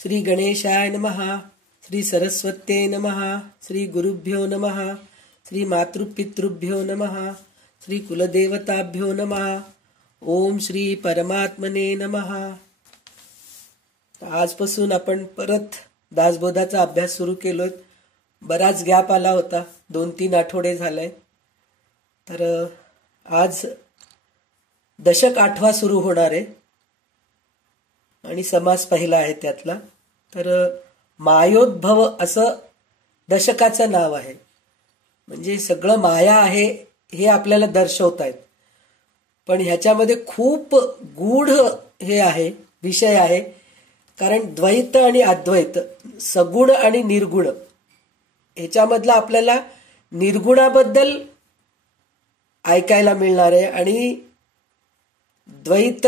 श्री गणेशाय नमः. श्री सरस्वत्यै नमः. श्री गुरुभ्यो नमः. श्री मातृपितृभ्यो नमः. श्री कुलदेवताभ्यो नमः. ओम श्री परमात्मने नमः. आजपासून आपण परत दासबोधाचा अभ्यास सुरू केलोय. बराच गॅप आला होता, 2-3 आठवडे झाले. तर आज दशक 8वा सुरू होणार आहे आणि समास पहिला आहे त्यातला. तर मायोद्भव असं दशकाचं नाव आहे. म्हणजे सगळं माया आहे हे आपल्याला दर्शवत आहेत, पण ह्याच्यामध्ये खूप गूढ हे आहे, विषय आहे. कारण द्वैत आणि अद्वैत, सगुण आणि निर्गुण, ह्याच्यामधला आपल्याला निर्गुणाबद्दल ऐकायला मिळणार आहे आणि द्वैत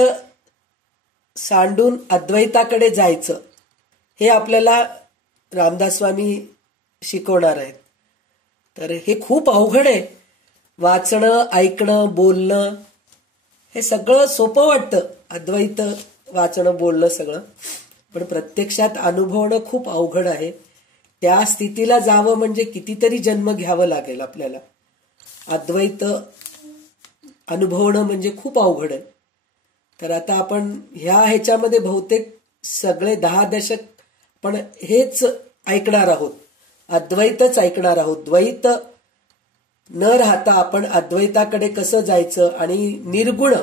सांडून अद्वैताकडे जायचं हे आपल्याला रामदास स्वामी शिकवणार आहेत. तर हे खूप अवघड आहे. वाचणं, ऐकणं, बोलणं हे सगळं सोपं वाटतं, अद्वैत वाचणं, बोलणं सगळं. पण प्रत्यक्षात अनुभवणं खूप अवघड आहे. त्या स्थितीला जावं म्हणजे कितीतरी जन्म घ्यावं लागेल आपल्याला. अद्वैत अनुभवणं म्हणजे खूप अवघड आहे. तर आता आपण ह्याच्यामध्ये बहुतेक सगळे 10 दशक पण हेच ऐकणार आहोत, अद्वैतच ऐकणार आहोत. द्वैत न राहता आपण अद्वैताकडे कसं जायचं आणि निर्गुण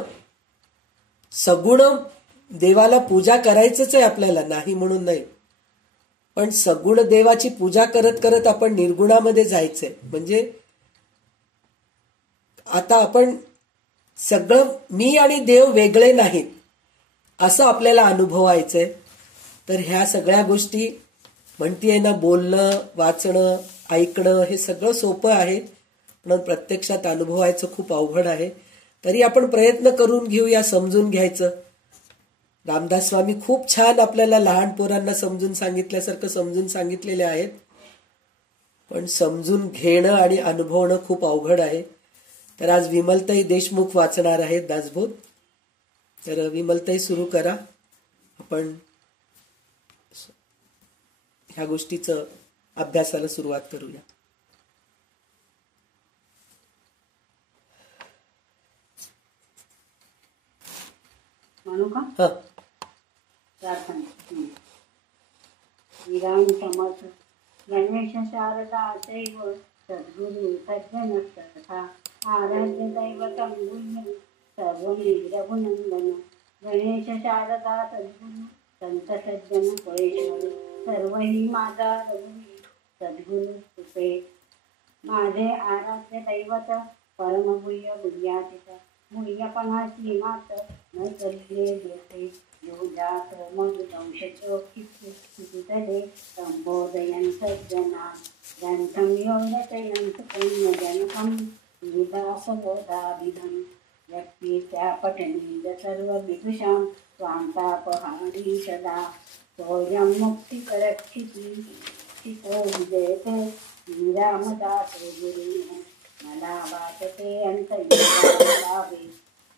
सगुण देवाला पूजा करायचंच आहे आपल्याला, नाही म्हणून नाही, पण सगुण देवाची पूजा करत करत आपण निर्गुणामध्ये जायचंय. म्हणजे आता आपण सगळं मी आणि देव वेगळे नाहीत असं आपल्याला अनुभवायचंय. तर ह्या सगळ्या गोष्टी म्हणतीये ना, बोलणं, वाचणं, ऐकणं हे सगळं सोपं आहे, पण प्रत्यक्षात अनुभवायचं खूप अवघड आहे. तरी आपण प्रयत्न करून घेऊया समजून घ्यायचं. रामदास स्वामी खूप छान आपल्याला लहान पोरांना समजून सांगितल्यासारखं समजून विचारलेले आहेत, पण समजून घेणं आणि अनुभवणं खूप अवघड आहे. तर आज विमलताई देशमुख वाचणार आहेत दासबोध. तर विमलताई सुरू करा. आपण ह्या गोष्टीचं अभ्यासाला सुरुवात करूया. म्हणू का? प्रार्थना. श्रीराम समर्थ. गणेश शारदा दैव सद्गुरु सज्जन तथा आराध्य दैवतं गुह्यं सर्वमेरघुनंदन. गणेश शारदा सद्गुरु संत सज्जन पळेश्वर सर्वही माझा रघुवीर सद्गुरु कृपे. माझे आराध्य दैवत परमगुह्य गुह्यातीत गुह्यपणाची मात न चलले देते योजात मधुदंशचोकितले संबोधयन् सज्जना ग्रंथं योजयन् पुण्यजनकं विदासबोधाभिधं व्यक्तित्या पठनीय सर्वविदुषां स्वान्तापहारी सदा सोऽयं मुक्तिकरक्षिति चितो विजयते श्रीरामदासो गुरुः. मला वाचते अंतर्यावे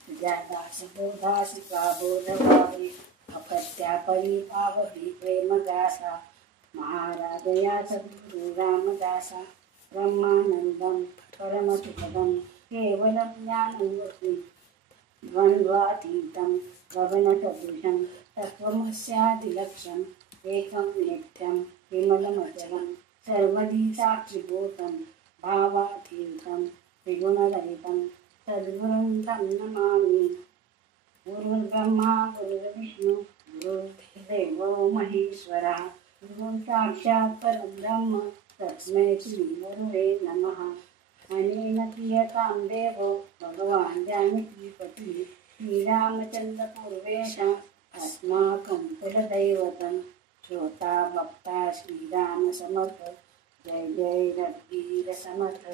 तुझ्या दासबोधासी का बोध व्हावे. अपत्या परिपावती प्रेमदासा महाराजया सद्गुरु रामदासा. ब्रह्मानंदं परमसुखदं केवलं ज्ञानमूर्ति द्वन्द्वातीतं गगनसदृशं तत्त्वमस्यादिलक्ष्यम् एकं नित्यं विमलमचलं सर्वदी साक्षिभूतं भावातीतं त्रिगुणरहितं सद्गुरुं तं नमामि. गुरुर्ब्रह्मा गुरुर्विष्णु गुरुर्देवो महेश्वरः गुरुः साक्षात् परब्रह्म तस्मै श्री गुरुवे नमः. अनेन क्रियतां देवो भगवान् जानकीपतिः श्रीरामचन्द्र पूर्वेशा अस्माकं कुलदैवतं. श्रोता भक्ता श्रीराम समर्थ. जय जय रघुवीर समर्थ.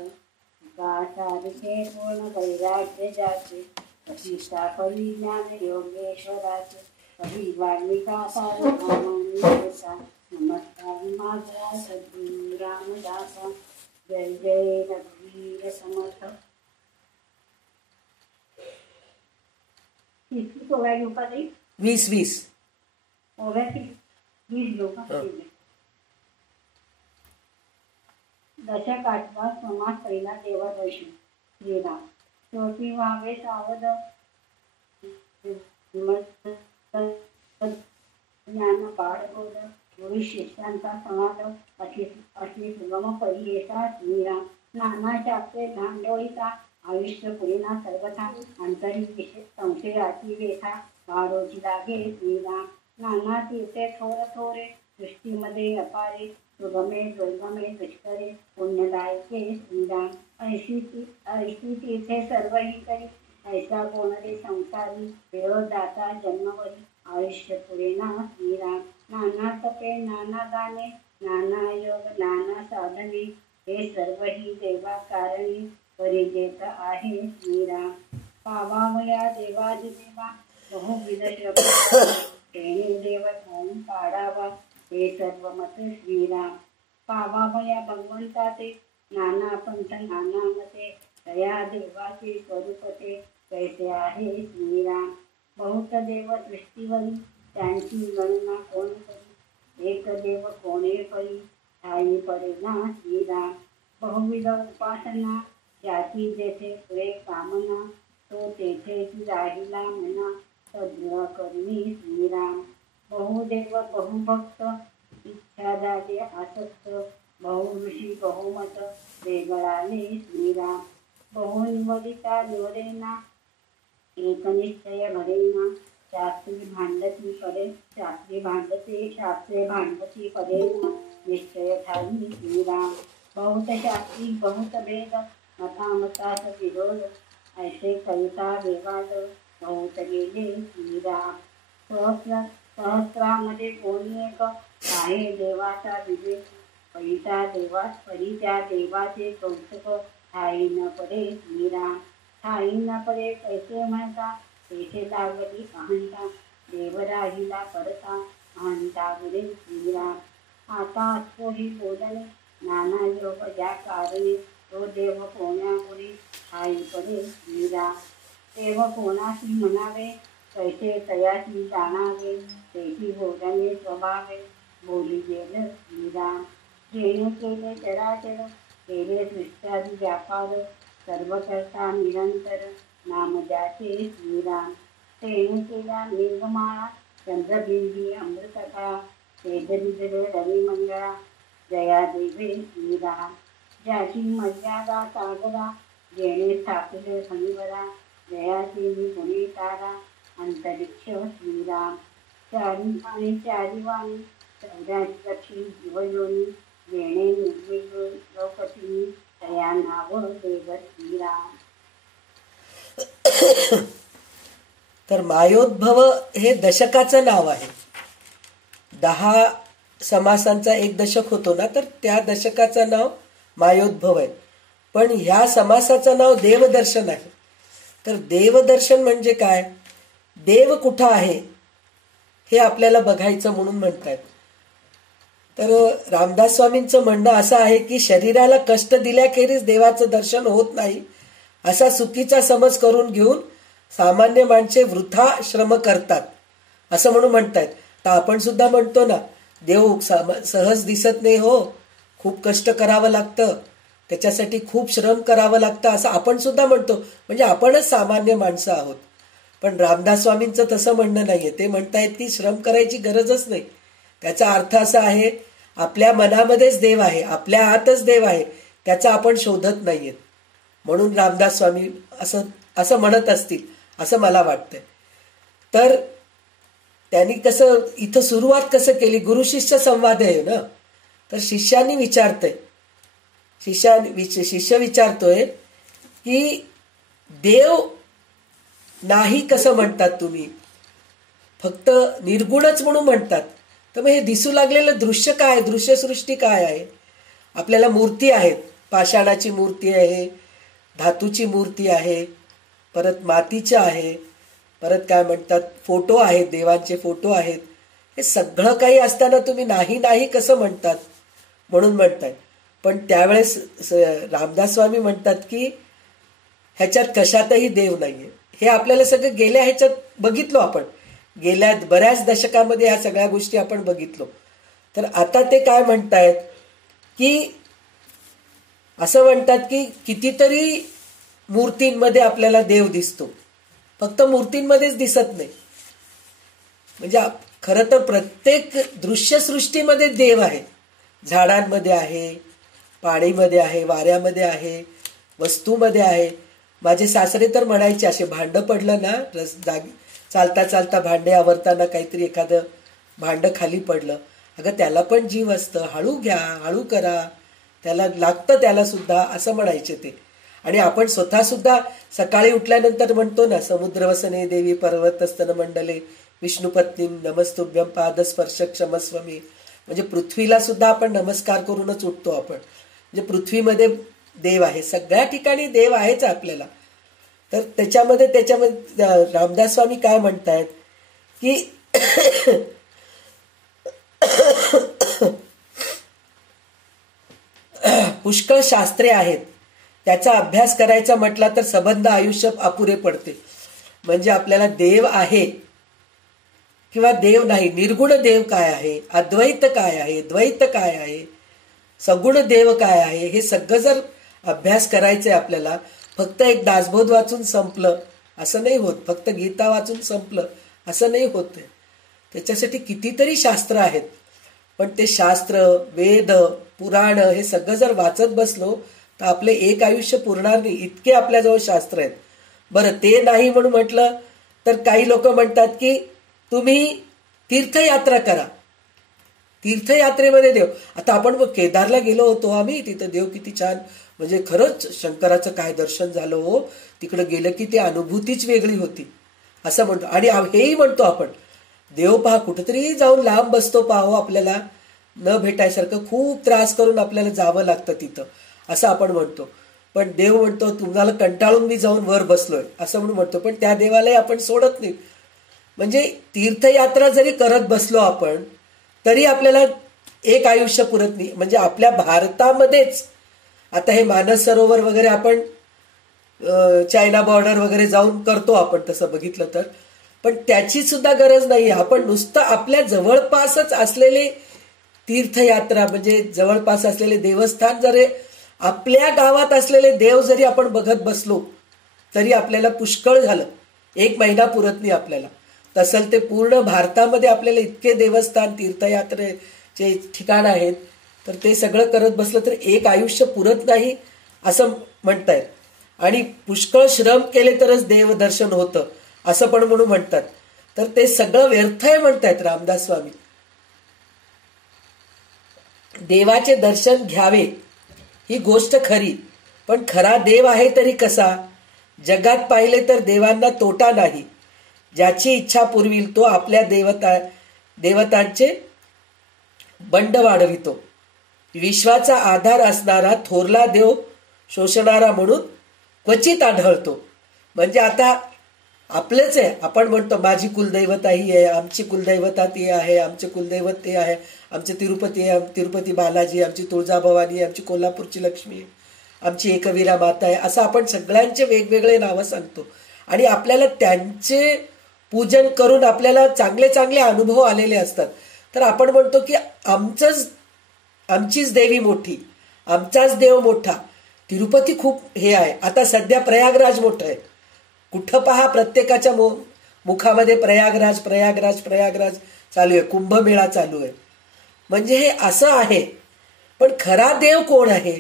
गातारिके पूर्ण वैराग्य जाचे प्रतिष्ठा परिज्ञान योगेश्वराचे. कवी वाल्मिका सार्वभौमसा नमस्कार माझा सद्गुरु रामदासा. जय जय रघुवीर समर्थ. किती ओव्या घेऊ का ताई? 20 ओव्या किती? ही श्लोक केले. दशक 8 समास पहिला देवदर्शन. श्रीराम. शेवटी व्हावे सावध ज्ञान बाळगोल गुरु शिष्यांचा संवाद अशी सुगम परियेसा श्रीराम. नाना शास्त्रे धांडोळीचा आयुष्य पुरीना सर्वथा अंतरी संशयाची वेथा वारोची लागे श्रीराम. नाना तीर्थे थोर थोरे सृष्टीमध्ये अपारे सुगमे दुर्गमे दुष्करे पुण्यदायके श्रीराम. ऐशी तीर्थे सर्वही करी ऐसा कोणरे संसारी विरोधाचा जन्मवरी आयुष्य पुरेना श्रीराम. नाना तपे नाना दाने नाना योग नाना साधने हे सर्वही देवा कारणी परिजेत आहे श्रीराम. पावावया देवादिदेवा बहुविध तेने देव होऊन पाडावा हे सर्व मत श्रीराम. पावावया भगवंताचे नाना पंथ नाना मते तया देवाचे स्वरूप ते कैसे आहे श्रीराम. बहुत देव सृष्टीवरी त्यांची गणना कोण करी एक देव कोणे परी ठाई पडेना श्रीराम. बहुविध उपासना ज्याची जेथे पुरे कामना तो तेथेच राहिला म्हणा सदृढ करणी श्रीराम. बहुदेव बहुभक्त इच्छा झाले आसक्त बहुऋषी बहुमत वेगळाले श्रीराम. बहुनिवडिता निवडेना एकनिश्चय भरेना शास्त्री भांडती पडेना निश्चय ठाई श्रीराम. बहुत शास्त्री बहुत भेद मतामतास विरोध ऐसे कविता विवाद बहुत गेले श्रीराम. सहस्रामध्ये कोणी एक आहे देवाचा विवेक परीच्या देवाचे कौतुक ठाई न पडे श्रीराम. ठाई न पडे कैसे म्हणता तेथे लागली अहंता देव राहिला परता अहंता गुरे श्रीराम. आता असतो ही बोलणे नाना योग ज्या कारणे तो देव कोण्यापुढे ठाई पडे श्रीराम. देव कोणाशी म्हणावे कैसे तयाशी जाणावे तेची बोलणे स्वभावे बोली गेलं श्रीराम. जेणे केले चराचर केले सृष्टादी व्यापार सर्व करता निरंतर नाम ज्याचे श्रीराम. तेने केला निर्गमाळा चंद्रबिंबी अमृतका तेजबिजले रविमंगळा जया देवे श्रीराम. ज्याची मर्यादा सागरा जेणे स्थापिले फणीवरा जयाची मी गुणे तारा अंतरिक्ष श्रीराम. चारी आणि चारी वाणी चौऱ्याची लक्ष्मी जीवयोनी जेणे निर्विलोकती तया नाव देव श्रीराम. तर मायोद्भव हे दशकाचं नाव आहे. 10 समासांचा एक दशक होतो ना, तर त्या दशकाचं नाव मायोद्भव आहे. पण ह्या समासाचं नाव देवदर्शन आहे. तर देवदर्शन म्हणजे काय? देव कुठं आहे हे आपल्याला बघायचं म्हणून म्हणतात. तर रामदास स्वामींचं म्हणणं असं आहे की शरीराला कष्ट दिल्याखेरीज देवाचं दर्शन होत नाही असा चुकीचा समज करून घेऊन सामान्य माणसे वृथा श्रम करतात असं म्हणून म्हणतायत. तर आपण सुद्धा म्हणतो ना, देव सहज दिसत नाही हो, खूप कष्ट करावं लागतं, त्याच्यासाठी खूप श्रम करावं लागतं असं आपण सुद्धा म्हणतो. म्हणजे आपणच सामान्य माणसं आहोत. पण रामदास स्वामींचं तसं म्हणणं नाहीये. ते म्हणतायत की श्रम करायची गरजच नाही. त्याचा अर्थ असा आहे, आपल्या मनामध्येच देव आहे, आपल्या आतच देव आहे, त्याचा आपण शोधत नाहीये. म्हणून रामदास स्वामी असं म्हणत असतील असं मला वाटतंय. तर त्यांनी कसं इथं सुरुवात कसं केली, गुरु शिष्य संवाद आहे ना. तर शिष्याने विचारतंय, शिष्य विचारतोय की देव नाही कसं म्हणतात तुम्ही, फक्त निर्गुणच म्हणून म्हणतात. तर मग हे दिसू लागलेलं दृश्य काय, दृश्यसृष्टी काय आहे? आपल्याला मूर्ती आहेत, पाषाणाची मूर्ती आहे, धातूची मूर्ती आहे, परत मातीचं आहे, परत काय म्हणतात फोटो आहेत, देवांचे फोटो आहेत. हे सगळं काही असताना तुम्ही नाही नाही कसं म्हणतात म्हणून म्हणताय. पण त्यावेळेस रामदास स्वामी म्हणतात की ह्याच्यात कशातही देव नाहीये. हे आपल्याला सगळं गेल्या ह्याच्यात बघितलो आपण. गेल्या बऱ्याच दशकामध्ये ह्या सगळ्या गोष्टी आपण बघितलो. तर आता ते काय म्हणतायत की असं म्हणतात की कितीतरी मूर्तींमध्ये आपल्याला देव दिसतो, फक्त मूर्तींमध्येच दिसत नाही. म्हणजे खरं तर प्रत्येक दृश्यसृष्टीमध्ये देव आहे. झाडांमध्ये आहे, पाणीमध्ये आहे, वाऱ्यामध्ये आहे, वस्तूमध्ये आहे. माझे सासरे तर म्हणायचे, असे भांडं पडलं ना जागी चालता चालता, भांडे आवरताना काहीतरी एखादं भांडं खाली पडलं, अगं त्याला पण जीव असतं, हळू घ्या, हळू करा, त्याला लागतं त्याला सुद्धा, असं म्हणायचे ते. आणि आपण स्वतः सुद्धा सकाळी उठल्यानंतर म्हणतो ना, समुद्रवसने देवी पर्वतस्तन मंडले विष्णुपत्नी नमस्तुभ्यं पादस्पर्श क्षमस्व मे. म्हणजे पृथ्वीला सुद्धा आपण नमस्कार करूनच उठतो आपण. म्हणजे पृथ्वीमध्ये देव आहे, सगळ्या ठिकाणी देव आहेच आपल्याला. तर त्याच्यामध्ये रामदास स्वामी काय म्हणतायत की पुष्कळ शास्त्रे आहेत, त्याचा अभ्यास करायचा म्हटला तर संबंध आयुष्य अपुरे पडते. म्हणजे आपल्याला देव आहे किंवा देव नाही, निर्गुण देव काय आहे, अद्वैत काय आहे, द्वैत काय आहे, सगुण देव काय आहे, हे सगळं जर अभ्यास करायचंय आपल्याला, फक्त एक दासबोध वाचून संपलं असं नाही होत, फक्त गीता वाचून संपलं असं नाही होत. त्याच्यासाठी कितीतरी शास्त्र आहेत. पण ते शास्त्र, वेद, पुराण हे सगळं जर वाचत बसलो तर आपले एक आयुष्य पुरणार नाही, इतके आपल्याजवळ शास्त्र आहेत. बरं, ते नाही म्हणून म्हटलं तर काही लोक म्हणतात की तुम्ही तीर्थयात्रा करा, तीर्थयात्रेमध्ये देव. आता आपण केदारला गेलो होतो आम्ही, तिथं देव किती छान, म्हणजे खरंच शंकराचं काय दर्शन झालं हो, तिकडे गेलं की ती अनुभूतीच वेगळी होती असं म्हणतो. आणि हेही म्हणतो आपण, देव पहा, कुठेतरी जाऊन लांब बसतो पाहो, आपल्याला न भेटायसारखं खूप त्रास करून आपल्याला जावं लागतं तिथं, असं आपण म्हणतो. पण देव म्हणतो तुम्हाला कंटाळून मी जाऊन वर बसलोय असं म्हणून म्हणतो. पण त्या देवालाही आपण सोडत नाही. म्हणजे तीर्थयात्रा जरी करत बसलो आपण तरी आपल्याला एक आयुष्य पुरत नाही. म्हणजे आपल्या भारतामध्येच आता हे मानस सरोवर वगैरे आपण चायना बॉर्डर वगैरे जाऊन करतो आपण, तसं बघितलं तर. पण त्याची सुद्धा गरज नाही. आपण नुसतं आपल्या जवळपासच असलेले तीर्थयात्रा, म्हणजे जवळपास असलेले देवस्थान, जरी आपल्या गावात असलेले देव जरी आपण बघत बसलो तरी आपल्याला पुष्कळ झालं. 1 महिना पुरत नाही आपल्याला. तसं ते पूर्ण भारतामध्ये आपल्याला इतके देवस्थान, तीर्थयात्रेचे ठिकाण आहेत, तर ते सगळं करत बसलं तर एक आयुष्य पुरत नाही असं म्हणतायत. आणि पुष्कळ श्रम केले तरच देवदर्शन होतं असं पण म्हणून म्हणतात. तर ते सगळं व्यर्थ आहे म्हणतायत रामदास स्वामी. देवाचे दर्शन घ्यावे ही गोष्ट खरी, पण खरा देव आहे तरी कसा? जगात पाहिले तर देवांना तोटा नाही. ज्याची इच्छा पुरविल तो आपल्या देवतांचे बंड वाढवितो. विश्वाचा आधार असणारा थोरला देव शोषणारा म्हणून क्वचित आढळतो. म्हणजे आता आपलेच आहे, आपण म्हणतो माझी कुलदैवता ही आहे, आमची कुलदैवता ती आहे, आमचे कुलदैवत ते आहे, आमचे तिरुपती बालाजी, आमची तुळजाभवानी, आमची कोल्हापूरची लक्ष्मी, आमची एकवीरा माता आहे, असं आपण सगळ्यांचे वेगवेगळे नावं सांगतो. आणि आपल्याला त्यांचे पूजन करून आपल्याला चांगले चांगले अनुभव आलेले असतात. तर आपण म्हणतो की आमचीच देवी मोठी, आमचाच देव मोठा. तिरुपती खूप हे आहे. आता सध्या प्रयागराज मोठं आहे. कुठं पहा प्रत्येकाच्या मुखामध्ये प्रयागराज प्रयागराज प्रयागराज चालू आहे, कुंभमेळा चालू आहे. म्हणजे हे असं आहे. पण खरा देव कोण आहे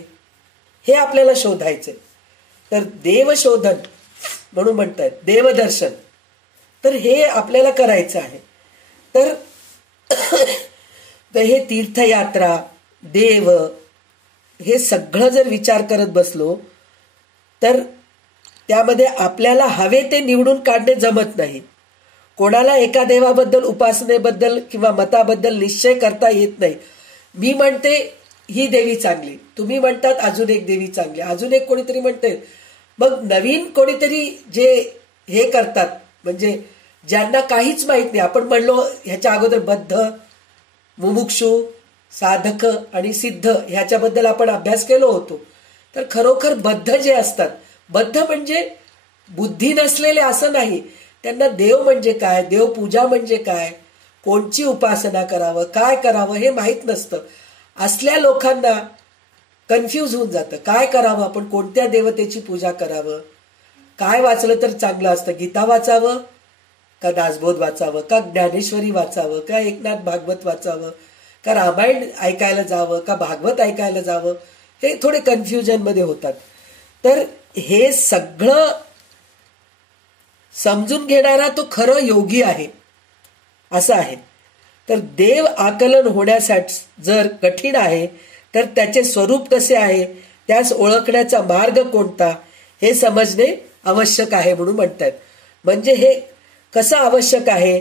हे आपल्याला शोधायचंय. तर देवशोधन म्हणून म्हणतात, देवदर्शन, तर हे आपल्याला करायचं आहे. तर हे तीर्थयात्रा, देव, हे सगळं जर विचार करत बसलो तर त्यामध्ये आपल्याला हवे ते निवडून काढणे जमत नाही. कोणाला एका देवाबद्दल, उपासनेबद्दल किंवा मताबद्दल निश्चय करता येत नाही. मी म्हणते ही देवी चांगली, तुम्ही म्हणतात अजून एक देवी चांगली, अजून एक कोणीतरी म्हणते. मग नवीन कोणीतरी जे हे करतात, म्हणजे ज्यांना काहीच माहित नाही. आपण म्हणलो ह्याच्या अगोदर बद्ध, मुमुक्षु, साधक आणि सिद्ध ह्याच्याबद्दल आपण अभ्यास केलो होतो. तर खरोखर बद्ध जे असतात, बद्ध म्हणजे बुद्धी नसलेले असं नाही, त्यांना देव म्हणजे काय, देवपूजा म्हणजे काय, कोणची उपासना करावं, काय करावं हे माहीत नसतं. असल्या लोकांना कन्फ्यूज होऊन जातं. काय करावं, आपण कोणत्या देवतेची पूजा करावं, काय वाचलं तर चांगलं असतं, गीता वाचावं का दासबोध वाचावं, का ज्ञानेश्वरी वाचावं, का एकनाथ भागवत वाचावं, का रामायण ऐकायला जावं, का भागवत ऐकायला जावं, हे थोडे कन्फ्युजनमध्ये होतात. तर हे सगळं समजून घेणारा तो खरं योगी आहे असं आहे. तर देव आकलन होण्यासाठी जर कठीण आहे तर त्याचे स्वरूप कसे आहे, त्यास ओळखण्याचा मार्ग कोणता हे समजणे आवश्यक आहे म्हणून म्हणतात. म्हणजे हे कसं आवश्यक आहे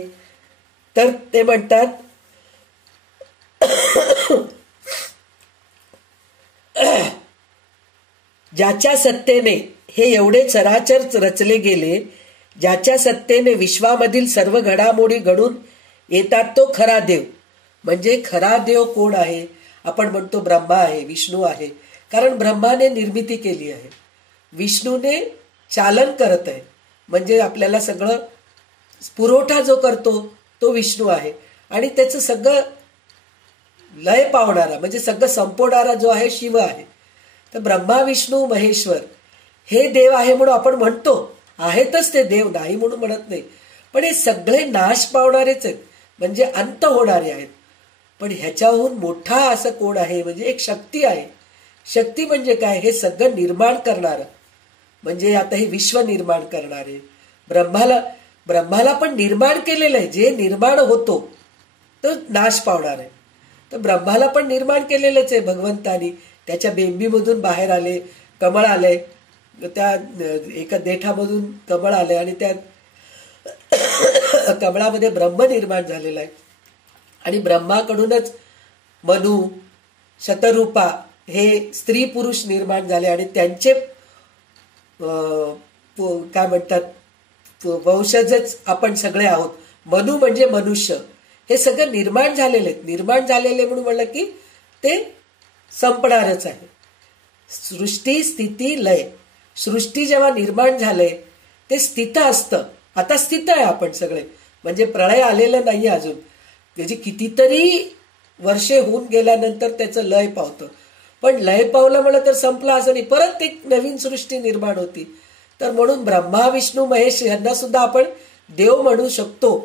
तर ते म्हणतात ज्याच्या सत्तेने हे एवढे चराचर रचले गेले, ज्याच्या सत्तेने विश्वामधील सर्व घडामोडी घडून येतात तो खरा देव. म्हणजे खरा देव कोण आहे, आपण म्हणतो ब्रह्मा आहे, विष्णू आहे, कारण ब्रह्माने निर्मिती केली आहे, विष्णूने चालन करत आहे, म्हणजे आपल्याला सगळं पुरवठा जो करतो तो विष्णू आहे, आणि त्याचं सगळं लय पावणारा म्हणजे सगळं संपवणारा जो आहे शिव आहे. तर ब्रह्मा विष्णू महेश्वर हे देव आहे म्हणून आपण म्हणतो, आहेतच ते देव, नाही म्हणून म्हणत नाही, पण हे सगळे नाश पावणारेच आहेत, म्हणजे अंत होणारे आहेत. पण ह्याच्याहून मोठा असं कोण आहे, म्हणजे एक शक्ती आहे. शक्ती म्हणजे काय, हे सगळं निर्माण करणारं, म्हणजे आता हे विश्व निर्माण करणारे. ब्रह्माला पण निर्माण केलेलं आहे, जे निर्माण होतो तो नाश पावणार आहे. तर ब्रह्माला पण निर्माण केलेलंच आहे भगवंतानी, त्याच्या बेंबीमधून बाहेर आले, कमळ आले, त्या एका देठामधून कमळ आले आणि त्या कमळामध्ये ब्रह्म निर्माण झालेला आहे. आणि ब्रह्माकडूनच मनु, शतरूपा हे स्त्री पुरुष निर्माण झाले आणि त्यांचे काय म्हणतात वंशजच आपण सगळे आहोत. मनु म्हणजे मनुष्य, हे सगळं निर्माण झालेले आहेत. निर्माण झालेले म्हणून म्हणलं की ते संपणारच आहे. सृष्टी स्थिती लय, सृष्टी जेव्हा निर्माण झाले ते स्थित असतं, आता स्थित आहे आपण सगळे, म्हणजे प्रळय आलेलं नाही अजून, त्याची कितीतरी वर्षे होऊन गेल्यानंतर त्याचं लय पावतं. पण लय पावलं म्हणलं तर संपलं असं नाही, परत एक नवीन सृष्टी निर्माण होती. तर म्हणून ब्रह्मा विष्णू महेश यांना सुद्धा आपण देव म्हणू शकतो,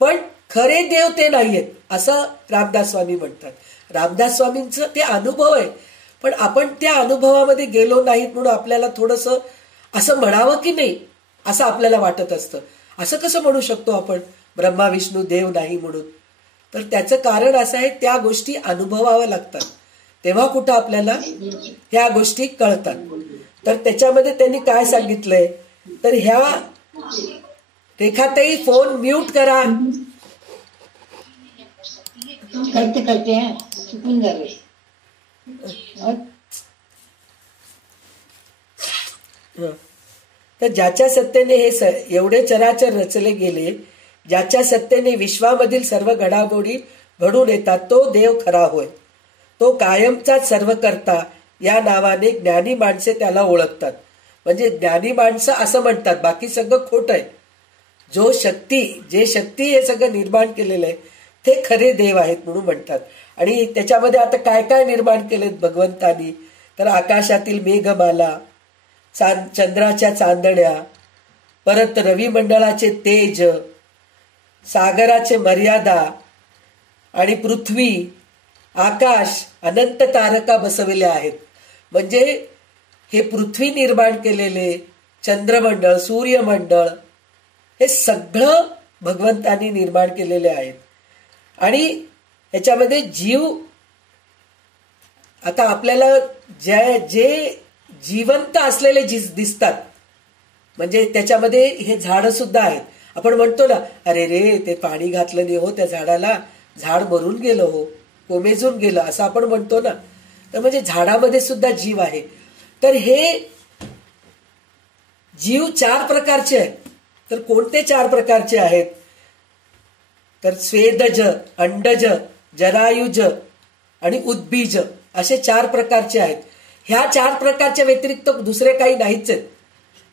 पण खरे देव ते नाहीयेत असं रामदास स्वामी म्हणतात. रामदास स्वामींचं ते अनुभव आहे, पण आपण त्या अनुभवामध्ये गेलो नाहीत म्हणून आपल्याला थोडंसं असं म्हणावं की नाही असं आपल्याला वाटत असतं. असं कसं म्हणू शकतो आपण ब्रह्मा विष्णू देव नाही म्हणून? तर त्याचं कारण असं आहे, त्या गोष्टी अनुभवाव्या लागतात, तेव्हा कुठं आपल्याला ह्या गोष्टी कळतात. तर त्याच्यामध्ये त्यांनी काय सांगितलंय, तर ह्या रेखाताई फोन म्यूट करा. करते हैं चुकून झाले. तर ज्याच्या सत्तेने हे एवढे चराचर रचले गेले, ज्याच्या सत्तेने विश्वामधील सर्व घडामोडी घडून येतात तो देव खरा होय. तो कायमचाच सर्व करता या नावाने ज्ञानी माणसे त्याला ओळखतात. म्हणजे ज्ञानी माणसं असं म्हणतात, बाकी सगळं खोटं आहे. जे शक्ती हे सगळं निर्माण केलेलं आहे ते खरे देव आहेत म्हणून म्हणतात. आणि त्याच्यामध्ये आता काय काय निर्माण केलेत भगवंतानी, तर आकाशातील मेघमाला, चंद्राच्या चांदण्या, परत रविमंडळाचे तेज, सागराचे मर्यादा आणि पृथ्वी, आकाश, अनंत तारका बसविल्या आहेत. म्हणजे हे पृथ्वी निर्माण केलेले, चंद्रमंडळ, सूर्यमंडळ हे सगळं भगवंतानी निर्माण केलेले आहेत. आणि ह्याच्यामध्ये जीव, आता आपल्याला जे जिवंत असलेले दिसतात, म्हणजे त्याच्यामध्ये हे झाडं सुद्धा आहेत. आपण म्हणतो ना, अरे रे ते पाणी घातलं नाही हो त्या झाडाला, झाड मरून गेलं हो, कोमेजून गेलं, असं आपण म्हणतो ना. तर म्हणजे झाडामध्ये सुद्धा जीव आहे. तर हे जीव 4 प्रकारचे आहेत. तर कोणते 4 प्रकारचे आहेत, तर स्वेदज, अंडज, जरायुज आणि उद्बीज असे 4 प्रकारचे आहेत. ह्या 4 प्रकारच्या व्यतिरिक्त दुसरे काही नाहीच आहेत.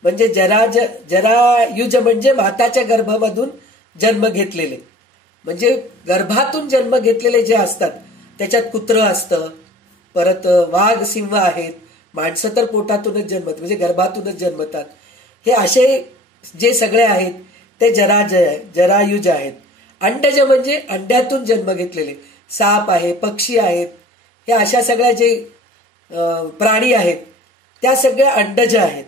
म्हणजे जरायुज म्हणजे माताच्या गर्भामधून जन्म घेतलेले, म्हणजे गर्भातून जन्म घेतलेले जे असतात त्याच्यात कुत्रं असतं, परत वाघ सिंह आहेत, माणसं तर पोटातूनच जन्मतात म्हणजे गर्भातूनच जन्मतात. हे असे जे सगळे आहेत ते जरायुज आहेत. अंडज म्हणजे अंड्यातून जन्म घेतलेले, साप आहे, पक्षी आहेत, हे अशा सगळ्या जे प्राणी आहेत त्या सगळ्या अंडज आहेत.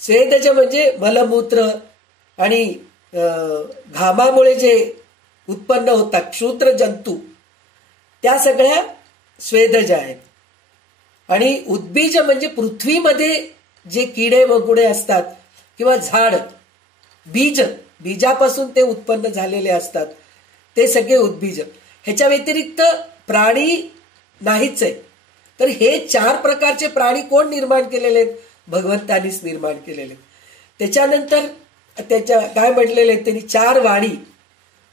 स्वेदज म्हणजे मलमूत्र आणि घामामुळे जे उत्पन्न होतात क्षुद्र जंतू, त्या सगळ्या स्वेदज आहेत. आणि उद्बीज म्हणजे पृथ्वीमध्ये जे किडे मकुडे असतात किंवा झाड, बीजापासून ते उत्पन्न झालेले असतात ते सगळे उद्बीज. ह्याच्या व्यतिरिक्त प्राणी नाहीच आहे. तर हे 4 प्रकारचे प्राणी कोण निर्माण केलेले आहेत? भगवंतानीच निर्माण केलेले. त्याच्यानंतर त्याच्या काय म्हटलेले आहेत त्यांनी? 4 वाणी,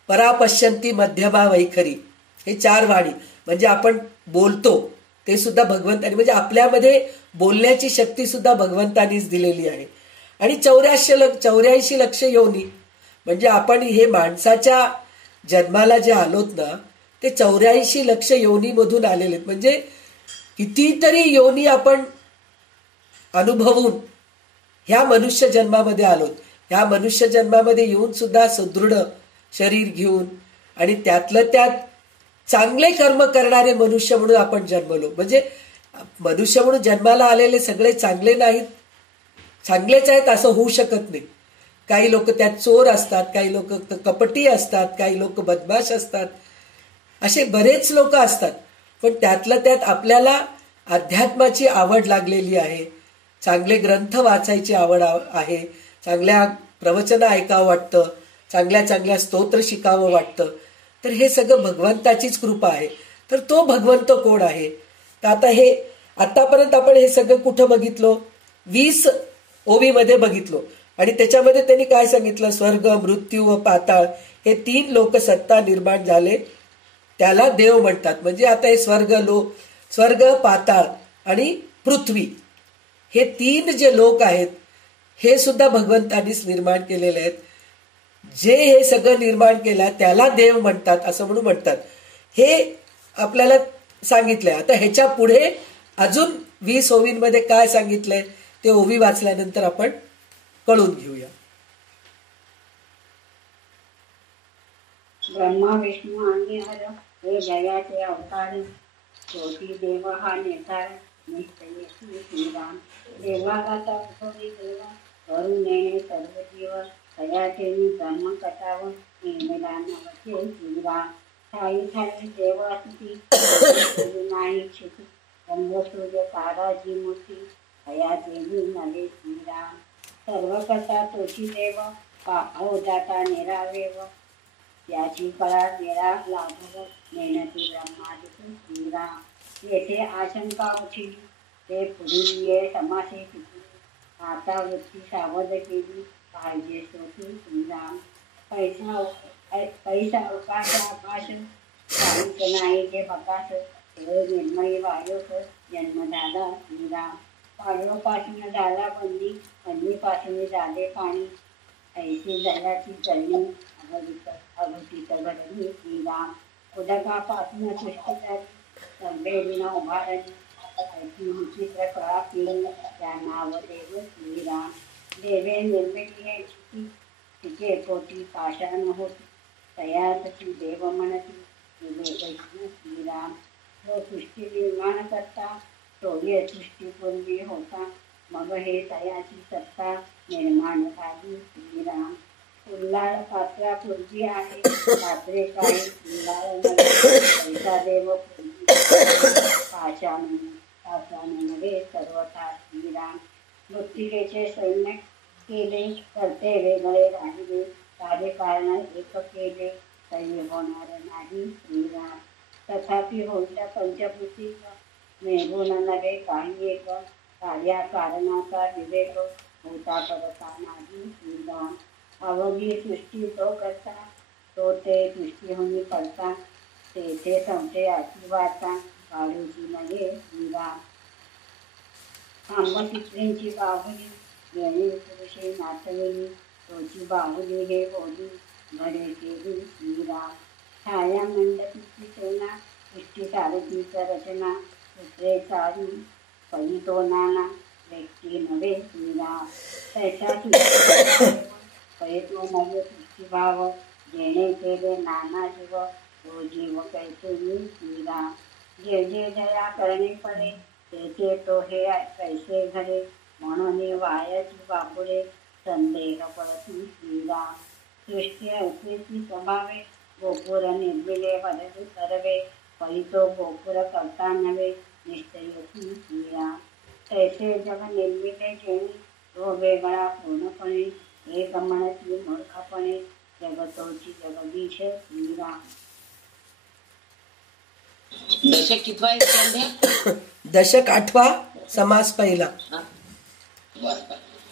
परापश्यंती, मध्यमा, वैखरी. हे 4 वाणी म्हणजे आपण बोलतो ते सुद्धा भगवंतानी, म्हणजे आपल्यामध्ये बोलण्याची शक्ती सुद्धा भगवंतानीच दिलेली आहे. आणि 84 लक्ष योनी म्हणजे आपण हे माणसाच्या जन्माला जे आलोत ना ते 84 लक्ष योनीमधून आलेले आहेत. म्हणजे कितीतरी योनी आपण अनुभवून ह्या मनुष्य जन्मामध्ये आलोत. ह्या मनुष्य जन्मामध्ये येऊन सुद्धा सुदृढ शरीर घेऊन आणि त्यातलं त्यात चांगले कर्म करणारे मनुष्य म्हणून आपण जन्मलो. म्हणजे मनुष्य म्हणून जन्माला आलेले सगळे चांगले नाहीत, चांगलेच आहेत असं होऊ शकत नाही. काही लोक त्यात चोर असतात, काही लोक कपटी असतात, काही लोक बदमाश असतात, असे बरेच लोक असतात. पण त्यातलं त्यात आपल्याला अध्यात्माची आवड लागलेली आहे, चांगले ग्रंथ वाचायची आवड आहे, चांगल्या प्रवचन ऐकावं वाटतं, चांगल्या स्तोत्र शिकावं वाटतं. तर हे सगळं भगवंताचीच कृपा आहे. तर तो भगवंत कोण आहे? तर आता हे आतापर्यंत आपण हे सगळं कुठं बघितलो? 20 ओवीमध्ये बघितलो. आणि त्याच्यामध्ये त्यांनी काय सांगितलं? स्वर्ग, मृत्यू व पाताळ हे 3 लोकसत्ता निर्माण झाले, त्याला देव म्हणतात. म्हणजे आता हे स्वर्ग, पाताळ आणि पृथ्वी हे 3 जे लोक आहेत हे सुद्धा भगवंतानीच निर्माण केलेले आहेत. जे हे सगळं निर्माण केलं त्याला देव म्हणतात असं म्हणून म्हणतात. हे आपल्याला सांगितलंय. आता ह्याच्या पुढे अजून 20 ओवींमध्ये काय सांगितलंय ते ओवी वाचल्यानंतर आपण कळून घेऊया. ब्रह्मा विष्णू आणि हर हे जयाचे अवतार, शेवटी देव हा नेतार, निश्चय श्रीराम. देवागाचा उठवली देवा, करून नेणे सर्व जीव, तयाचे ब्रह्म कटाव, नेमेला नवचे श्रीराम. ठाई ठाई देवाची नाही क्षिती, चंद्र सूर्य ताराची मूर्ती, तया देवी नवे श्रीराम. सर्व कथा तोची देव, अवदाता निरावेव, याची कळा निरा लाभव, मेहनती ब्रह्मादिक श्रीराम. येथे आशंका उठली, ते पुढील ये समासे पिकली, आता वृत्ती सावध केली, पाहिजे सोती श्रीराम. पैसा अवकाश आकाश, काहीच नाही जे बकास, हे निर्मयी वायोक, जन्मदादा श्रीराम. वायोपासून झाला बंदी, बंदीपासून झाले पाणी, ऐशी जगाची चलणी, अघटित घडली श्रीराम. उदकापासून सृष्टी झाली, संवेदना उभारली, ऐशी विचित्र कळा केली, त्या नाव देव श्रीराम. देवे निर्मिती हे तिचे पोटी पाषाण होती, तयासती देव म्हणती, दिले कृष्ण श्रीराम. तो सृष्टी निर्माण करता, तो ये सृष्टीपूर्वी होता, मग हे तयाची सत्ता निर्माण झाली श्रीराम. उल्लाळ पात्रा पूर्वी आहे, पात्रे काय उल्लाळ पैसा देव पाषाण नव्हे सर्वथा श्रीराम. मृत्तिकेचे सैन्य केले, करते वेगळे राहिले, कार्यकारण एक केले, काही होणार नाही श्रीराम. तथापि होईल पंचभूती, निर्गुण नव्हे काही एक, कार्याकारणाचा विवेक, होता करता नाही श्रीराम. अवघी सृष्टी तो करता, तो ते सृष्टी होणी करता, तेथे संशयाची वार्ता, काढूची नये श्रीराम. आंबचित्रींची बाहुली, येणे पुरुषे नाचविणी तोची बाहुली हे बोली घडे केली श्रीराम. छाया मंडपीची सोना सृष्टी सारथीच रचना सूत्रे चारी पही तो नाना व्यक्ती नव्हे श्रीराम. तैसा पही तो नव्हे सृष्टीभाव जेणे केले नाना जीव तो जीव कैसे मी श्रीराम. जे जे जया करणे पडे तेचे तो हे कैसे घडे म्हणून वायाची बापुडे संदेह पडती श्रीराम. सृष्टी असेची स्वभावे गोपुर निर्मिले वरदे सर्वे पही तो गोपुर करता नव्हे निश्चयती श्रीराम. तैसे जग निर्मिले जेणे तो वेगळा पूर्णपणे एक म्हणती मूर्खपणे जगतोची जगदीश श्रीराम. दशक कितवा आहे संध्या? दशक 8वा, समास पहिला.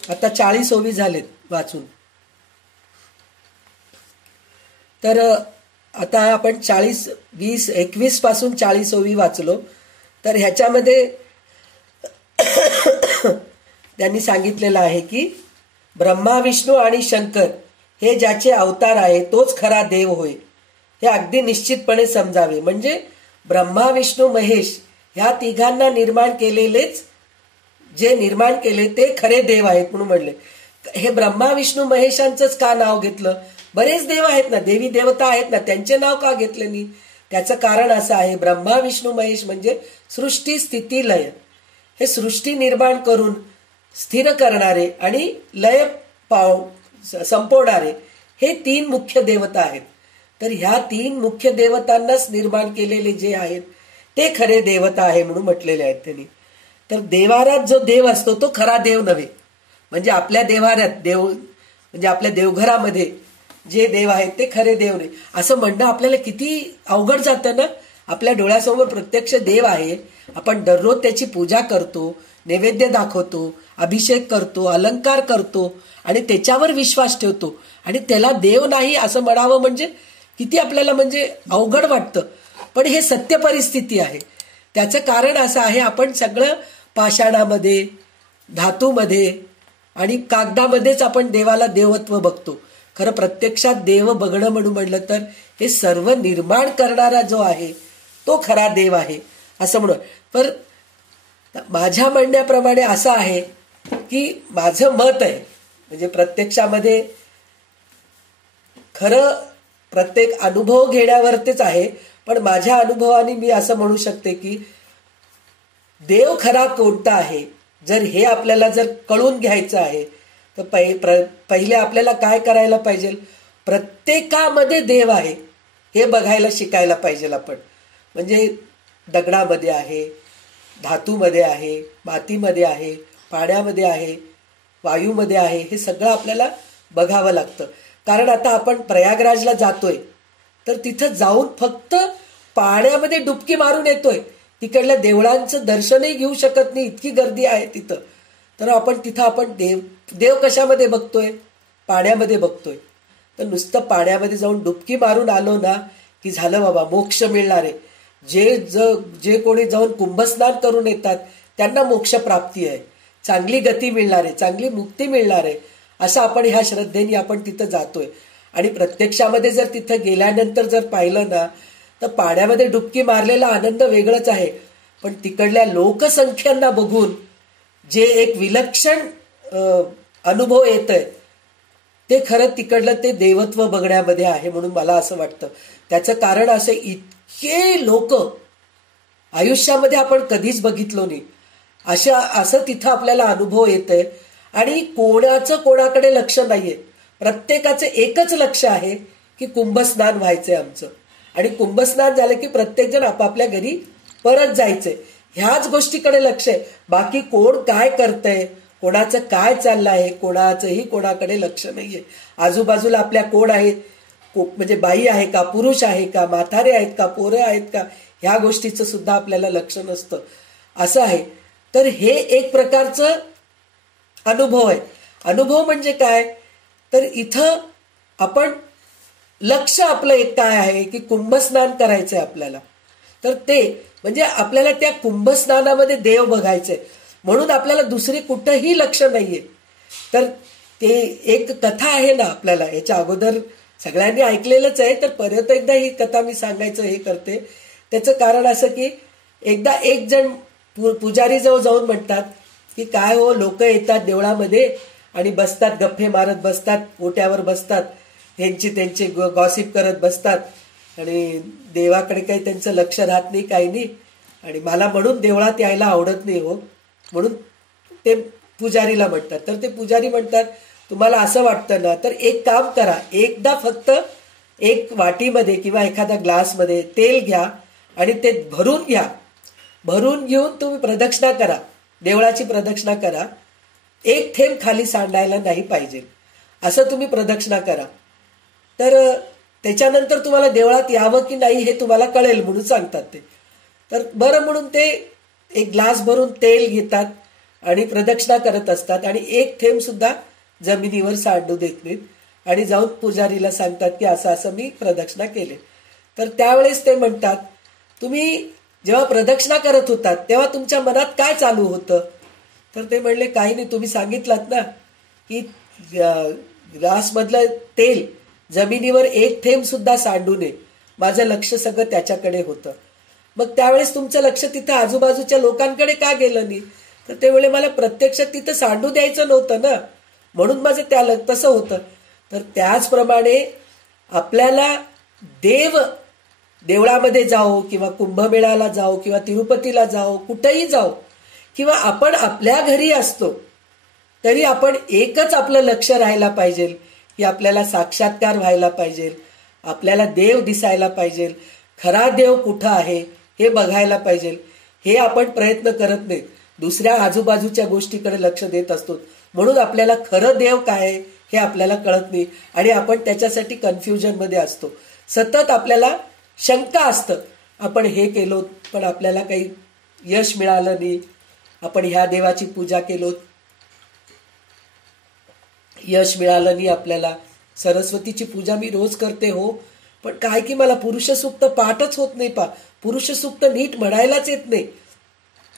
आता 40 ओवी झालेत वाचून. तर आता आपण 40, 20, 21 पासून 40 ओवी वाचलो. तर ह्याच्यामध्ये त्यांनी सांगितलेलं आहे की ब्रह्मा विष्णू आणि शंकर हे ज्याचे अवतार आहे तोच खरा देव होय हे अगदी निश्चितपणे समजावे. म्हणजे ब्रह्मा विष्णू महेश ह्या तिघांना निर्माण केलेलेच, जे निर्माण केले ते खरे देव आहेत म्हणून म्हणले. हे ब्रह्मा विष्णू महेशांचंच का नाव घेतलं? बरेच देव आहेत ना, देवी देवता आहेत ना, त्यांचे नाव का घेतले नाही? त्याचं कारण असं आहे, ब्रह्मा विष्णू महेश म्हणजे सृष्टी स्थिती लय, हे सृष्टी निर्माण करून स्थिर करणारे आणि लय संपवणारे हे 3 मुख्य देवता आहेत. तर ह्या 3 मुख्य देवतांनाच निर्माण केलेले जे आहेत ते खरे देवता आहे म्हणून म्हटलेले आहेत त्यांनी. तर देवारात जो देव असतो तो खरा देव नव्हे. म्हणजे आपल्या देवाऱ्यात देव, म्हणजे आपल्या देवघरामध्ये जे देव आहेत ते खरे देव नाही असं म्हणणं आपल्याला किती अवघड जातं ना. आपल्या डोळ्यासमोर प्रत्यक्ष देव आहे, आपण दररोज त्याची पूजा करतो, नैवेद्य दाखवतो, अभिषेक करतो, अलंकार करतो आणि त्याच्यावर विश्वास ठेवतो आणि त्याला देव नाही असं म्हणावं म्हणजे किती आपल्याला म्हणजे अवघड वाटतं. पण हे सत्य परिस्थिती आहे. त्याचं कारण असं आहे, आपण सगळं पाषाणामध्ये, धातूमध्ये आणि कागदामध्येच आपण देवाला देवत्व बघतो. खरं प्रत्यक्षात देव बघणं म्हणून म्हणलं तर हे सर्व निर्माण करणारा जो आहे तो खरा देव आहे असं म्हणून. पण माझ्या म्हणण्याप्रमाणे असं आहे की माझं मत आहे, म्हणजे प्रत्यक्षामध्ये खरं प्रत्येक अनुभव घेण्यावरतीच आहे, पण माझ्या अनुभवाने मी असं म्हणू शकते की देव खरा कोणता आहे जर हे आपल्याला जर कळून घ्यायचं आहे तर पहिले आपल्याला काय करायला पाहिजे, प्रत्येकामध्ये देव आहे हे बघायला शिकायला पाहिजे आपण. म्हणजे दगडामध्ये आहे, धातूमध्ये आहे, मातीमध्ये आहे, पाण्यामध्ये आहे, वायूमध्ये आहे, हे सगळं आपल्याला बघावं लागतं. कारण आता आपण प्रयागराजला जातोय तर तिथं जाऊन फक्त पाण्यामध्ये डुबकी मारून येतोय, तिकडल्या देवळांचं दर्शनही घेऊ शकत नाही, इतकी गर्दी आहे तिथं. तर आपण तिथं आपण देव कशामध्ये बघतोय, पाण्यामध्ये बघतोय. तर नुसतं पाण्यामध्ये जाऊन डुबकी मारून आलो ना की झालं बाबा, मोक्ष मिळणार आहे. जे कोणी जाऊन कुंभस्नान करून येतात त्यांना मोक्ष प्राप्ती आहे, चांगली गती मिळणार आहे, चांगली मुक्ती मिळणार आहे, असं आपण ह्या श्रद्धेने आपण तिथं जातोय. आणि प्रत्यक्षामध्ये जर तिथं गेल्यानंतर जर पाहिलं ना तर पाण्यामध्ये डुबकी मारलेला आनंद वेगळाच आहे, पण तिकडल्या लोकसंख्यांना बघून जे एक विलक्षण अनुभव येतोय ते खरं तिकडलं ते देवत्व बघण्यामध्ये आहे म्हणून मला असं वाटतं. त्याचं कारण असं, इतके लोक आयुष्यामध्ये आपण कधीच बघितलो नाही असं तिथं आपल्याला अनुभव येतोय. आणि कोणाचं कोणाकडे लक्ष नाहीये, प्रत्येकाचं एकच लक्ष आहे की कुंभस्नान व्हायचंय आमचं, आणि कुंभस्नान झालं की प्रत्येक जण आपापल्या घरी परत जायचंय, ह्याच गोष्टीकडे लक्ष आहे. बाकी कोण काय करतंय, कोणाचं काय चाललं आहे, कोणाचंही कोणाकडे लक्ष नाहीये. आजूबाजूला आपल्या कोण आहे, म्हणजे बाई आहे का, पुरुष आहे का, म्हातारे आहेत का, पोरं आहेत का, ह्या गोष्टीचं सुद्धा आपल्याला लक्ष नसतं असं आहे. तर हे एक प्रकारचं अनुभव आहे. अनुभव म्हणजे काय, तर इथं आपण लक्ष आपलं एक काय आहे की कुंभस्नान करायचंय आपल्याला, तर ते म्हणजे आपल्याला त्या कुंभस्नानामध्ये देव बघायचंय म्हणून आपल्याला दुसरी कुठंही लक्ष नाहीये. तर ते एक कथा आहे ना, आपल्याला याच्या अगोदर सगळ्यांनी ऐकलेलंच आहे, तर परत एकदा ही कथा मी सांगायचं हे करते. त्याचं कारण असं की एकदा एक जण पुजारी जवळ जाऊन म्हणतात की काय हो, लोक येतात देवळामध्ये आणि बसतात, गप्पे मारत बसतात, ओट्यावर बसतात, त्यांचे गॉसिप करत बसतात आणि देवाकडे काही त्यांचं लक्ष राहत नाही, काही नाही, आणि मला म्हणून देवळात यायला आवडत नाही हो, म्हणून ते पुजारीला म्हणतात. तर ते पुजारी म्हणतात तुम्हाला असं वाटतं ना, तर एक काम करा, एकदा फक्त एक वाटीमध्ये किंवा एखाद्या ग्लासमध्ये तेल घ्या आणि ते भरून घ्या, भरून घेऊन तुम्ही प्रदक्षिणा करा, देवळाची प्रदक्षिणा करा, एक थेंब खाली सांडायला नाही पाहिजे, असं तुम्ही प्रदक्षिणा करा. तर त्याच्यानंतर तुम्हाला देवळात यावं की नाही हे तुम्हाला कळेल म्हणून सांगतात ते. तर बरं म्हणून ते एक ग्लास भरून तेल घेतात आणि प्रदक्षिणा करत असतात आणि एक थेंब सुद्धा जमिनीवर सांडू देत नाहीत आणि जाऊन पुजारीला सांगतात की असं असं मी प्रदक्षिणा केले. तर त्यावेळेस ते म्हणतात तुम्ही जेव्हा प्रदक्षिणा करत होतात तेव्हा तुमच्या मनात काय चालू होतं? तर ते म्हणले काही नाही, तुम्ही सांगितलात ना की ग्लासमधलं तेल जमिनीवर एक थेंब सुद्धा सांडू नये, माझं लक्ष सगळं त्याच्याकडे होतं. मग त्यावेळेस तुमचं लक्ष तिथं आजूबाजूच्या लोकांकडे का गेलं नाही? तर ते वेळे मला प्रत्यक्षात तिथं सांडू द्यायचं नव्हतं ना, म्हणून माझं तसं होतं. तर त्याचप्रमाणे आपल्याला देवळामध्ये जाओ किंवा कुंभमेळ्याला जाओ किंवा तिरुपतीला जाओ, कुठेही जाओ, किंवा आपण आपल्या घरी असतो तरी आपण एकच आपलं लक्ष राहायला पाहिजे की आपल्याला साक्षात्कार व्हायला पाहिजे, आपल्याला देव दिसायला पाहिजे, खरा देव कुठं आहे हे बघायला पाहिजे. हे आपण प्रयत्न करत नाही, दुसऱ्या आजूबाजूच्या गोष्टीकडे लक्ष देत असतो, म्हणून आपल्याला खरं देव काय आहे हे आपल्याला कळत नाही आणि आपण त्याच्यासाठी कन्फ्युजन मध्ये असतो. सतत आपल्याला शंका असतं, आपण हे केलो पण आपल्याला काही यश मिळालं नाही, आपण ह्या देवाची पूजा केलो यश मिळालं नाही, आपल्याला सरस्वतीची पूजा मी रोज करते हो, पण काय की मला पुरुष सूक्त पाठच होत नाही, पुरुष सूक्त नीट म्हणायलाच येत नाही.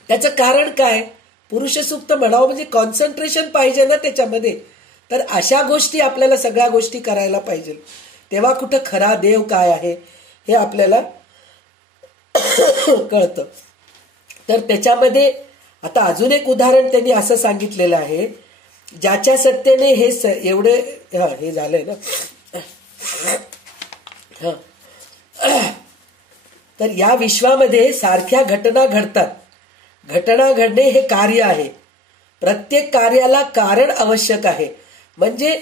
त्याचं कारण काय? पुरुष सूक्त म्हणावं म्हणजे कॉन्सन्ट्रेशन पाहिजे ना त्याच्यामध्ये. तर अशा गोष्टी आपल्याला सगळ्या गोष्टी करायला पाहिजे, तेव्हा कुठं खरा देव काय आहे हे आपल्याला कळतं. तर त्याच्यामध्ये आता अजून एक उदाहरण त्यांनी असं सांगितलेलं आहे, ज्याच्या सत्तेने हे एवढे हे झालंय ना. तर या विश्वामध्ये सारख्या घटना घडतात. घटना घडणे हे कार्य आहे, प्रत्येक कार्याला कारण आवश्यक आहे. म्हणजे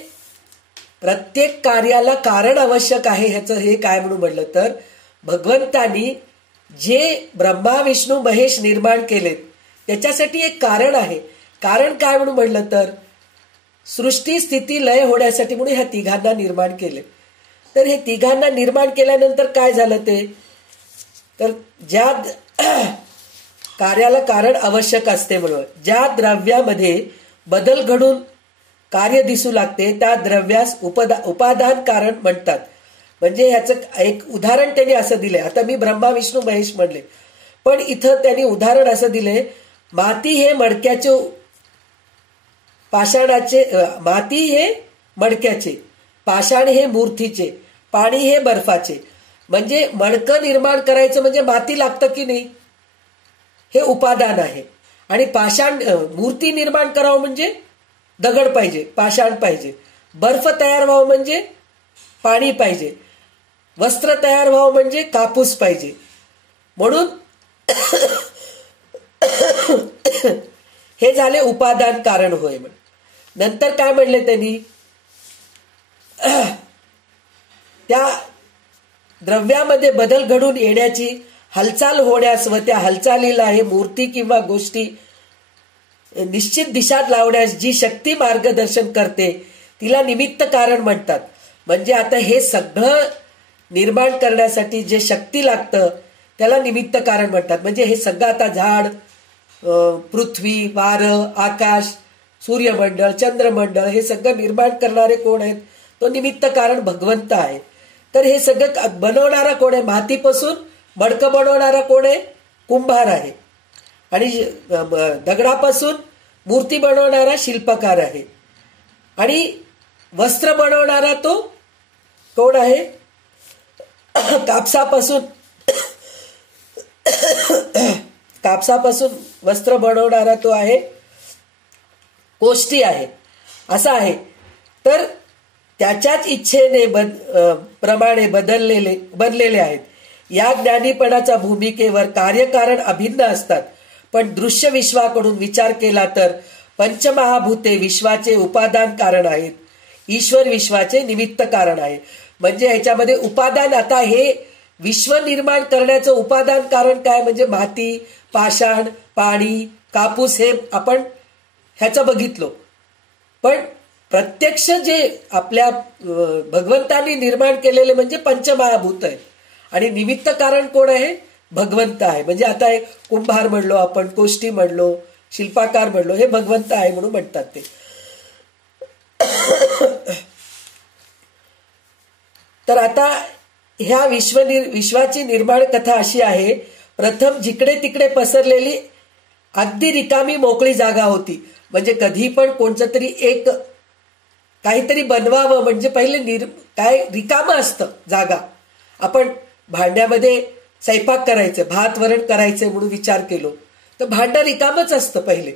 प्रत्येक कार्याला कारण आवश्यक आहे, ह्याचं हे काय म्हणून म्हटलं तर भगवंतानी जे ब्रह्मा विष्णू महेश निर्माण केलेत त्याच्यासाठी एक कारण आहे. कारण काय म्हणून म्हटलं तर सृष्टी स्थिती लय होण्यासाठी म्हणून ह्या तिघांना निर्माण केले. तर हे तिघांना निर्माण केल्यानंतर काय झालं ते, तर ज्या कार्याला कारण आवश्यक असते म्हणून ज्या द्रव्यामध्ये बदल घडून कार्य दिसू लागते त्या द्रव्यास उपादान कारण म्हणतात. म्हणजे ह्याचं एक उदाहरण त्यांनी असं दिले. आता मी ब्रह्मा विष्णू महेश म्हणले, पण इथं त्यांनी उदाहरण असं दिले, माती हे मडक्याचे पाषाणाचे, माती हे मडक्याचे, पाषाण हे मूर्तीचे, पाणी हे बर्फाचे. म्हणजे मडकं निर्माण करायचं म्हणजे माती लागतं की नाही, हे उपादान आहे. आणि पाषाण मूर्ती निर्माण करावं म्हणजे दगड पाहिजे, पाषाण पाहिजे. बर्फ तयार व्हावं म्हणजे पाणी पाहिजे. वस्त्र तयार व्हावं म्हणजे कापूस पाहिजे. म्हणून हे झाले उपादान कारण होय. नंतर काय म्हणले त्यांनी, त्या द्रव्यामध्ये बदल घडून येण्याची हालचाल होण्यास व त्या हालचालीला हे मूर्ती किंवा गोष्टी निश्चित दिशा लावण्यास जी शक्ती मार्गदर्शन करते तिला निमित्त कारण म्हणतात. म्हणजे आता हे सगळं निर्माण करण्यासाठी जे शक्ती लागतं त्याला निमित्त कारण म्हणतात. म्हणजे हे सगळं आता झाड, पृथ्वी, वारं, आकाश, सूर्यमंडळ, चंद्रमंडळ हे सगळं निर्माण करणारे कोण आहेत? तो निमित्त कारण भगवंत आहे. तर हे सगळं बनवणारा कोण आहे? मातीपासून मडकं बनवणारा कोण आहे? कुंभार आहे. आणि दगडापासून मूर्ती बनवणारा शिल्पकार आहे. आणि वस्त्र बनवणारा तो कोण आहे? कापसापासून वस्त्र बनवणारा तो आहे कोष्टी आहे, असा आहे. तर त्याच्याच इच्छेने प्रमाणे बनलेले आहेत. या ज्ञानीपणाच्या भूमिकेवर कार्यकारण अभिन्न असतात. पण दृश्य विश्वाकडून विचार केला तर पंचमहाभूते विश्वाचे उपादान कारण आहेत, ईश्वर विश्वाचे निमित्त कारण आहे. म्हणजे ह्याच्यामध्ये उपादान, आता हे विश्व निर्माण करण्याचं उपादान कारण काय? म्हणजे माती, पाषाण, पाणी, कापूस, हे आपण ह्याचं बघितलो. पण प्रत्यक्ष जे आपल्या भगवंतांनी निर्माण केलेले म्हणजे पंचमहाभूत आहे, आणि निमित्त कारण कोण आहे? भगवंत आहे. म्हणजे आता एक कुंभार म्हणलो आपण, कोष्टी म्हणलो, शिल्पाकार म्हणलो, हे भगवंत आहे म्हणून म्हणतात ते. तर आता ह्या विश्वाची निर्माण कथा अशी आहे. प्रथम जिकडे तिकडे पसरलेली अगदी रिकामी मोकळी जागा होती. म्हणजे कधी पण कोणतं तरी एक काहीतरी बनवावं म्हणजे पहिले काय रिकामं असतं जागा. आपण भांड्यामध्ये स्वयंपाक करायचं, भात वरण करायचं म्हणून विचार केलो तर भांडं रिकामच असतं पहिले.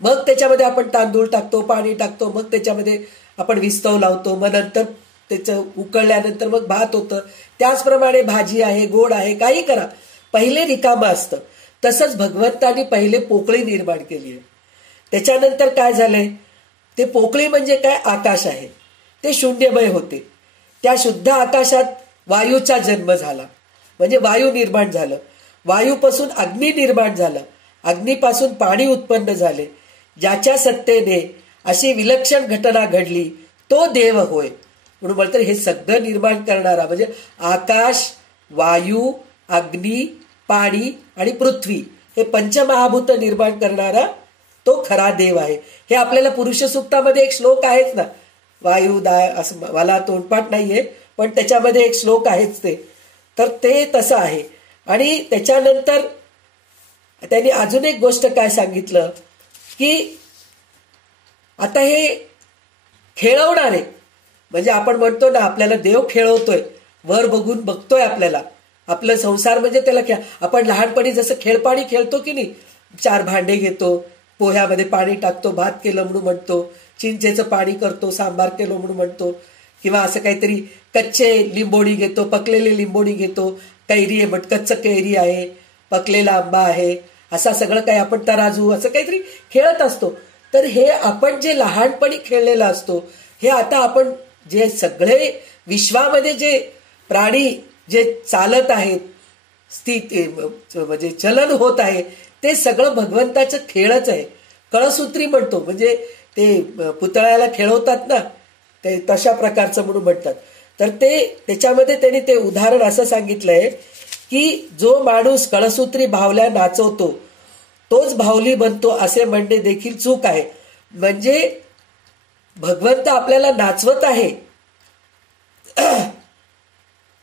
मग त्याच्यामध्ये आपण तांदूळ टाकतो, पाणी टाकतो, मग त्याच्यामध्ये आपण विस्तव लावतो, मग नंतर त्याचं उकळल्यानंतर मग भात होतं. त्याचप्रमाणे भाजी आहे, गोड आहे, काही करा, पहिले रिकामं असतं. तसंच भगवंतानी पहिले पोकळी निर्माण केली आहे. त्याच्यानंतर काय झालंय? ते पोकळी म्हणजे काय? आकाश आहे. ते शून्यमय होते. त्या शुद्ध आकाशात वायूचा जन्म झाला, म्हणजे वायू निर्माण झालं. वायूपासून अग्नी निर्माण झालं, अग्नीपासून पाणी उत्पन्न झाले. ज्याच्या सत्तेने अशी विलक्षण घटना घडली तो देव होय. म्हणून म्हणतात हे सगळं निर्माण करणारा म्हणजे आकाश, वायू, अग्नी, पाणी आणि पृथ्वी, हे पंचमहाभूत निर्माण करणारा तो खरा देव आहे. हे आपल्याला पुरुष सूक्तामध्ये एक श्लोक आहेच ना, वायू असं मला तोंडपाठ नाहीये, पण त्याच्यामध्ये एक श्लोक आहेच ते. तर ते तसं आहे. आणि त्याच्यानंतर त्यांनी अजून एक गोष्ट काय सांगितलं की आता हे खेळवणारे, म्हणजे आपण म्हणतो ना आपल्याला देव खेळवतोय, वर बघून बघतोय आपल्याला, आपलं संसार म्हणजे त्याला आपण लहानपणी जसं खेळपाणी खेळतो की नाही, 4 भांडे घेतो, पोह्यामध्ये पाणी टाकतो, भात केलं म्हणून म्हणतो, चिंचेचं पाणी करतो, सांबार केलं म्हणून म्हणतो, किंवा असं काहीतरी कच्चे लिंबोणी घेतो, पकलेले लिंबोणी घेतो, कैरी आहे, कच्चं कैरी आहे, पकलेला आंबा आहे, असा सगळं काही आपण तराजू असं काहीतरी खेळत असतो. तर हे आपण जे लहानपणी खेळलेलं असतो, हे आता आपण जे सगळे विश्वामध्ये जे प्राणी जे चालत आहेत, स्थिती म्हणजे चलन होत आहे, ते सगळं भगवंताचं खेळच आहे. कळसूत्री म्हणतो, म्हणजे ते पुतळ्याला खेळवतात ना, ते तशा प्रकारचं म्हणून म्हणतात. तर ते त्याच्यामध्ये त्यांनी ते उदाहरण असं सांगितलंय की जो माणूस कळसूत्री भावल्या नाचवतो तोच भावली बनतो असे म्हणणे देखील चूक आहे. म्हणजे भगवंत आपल्याला नाचवत आहे,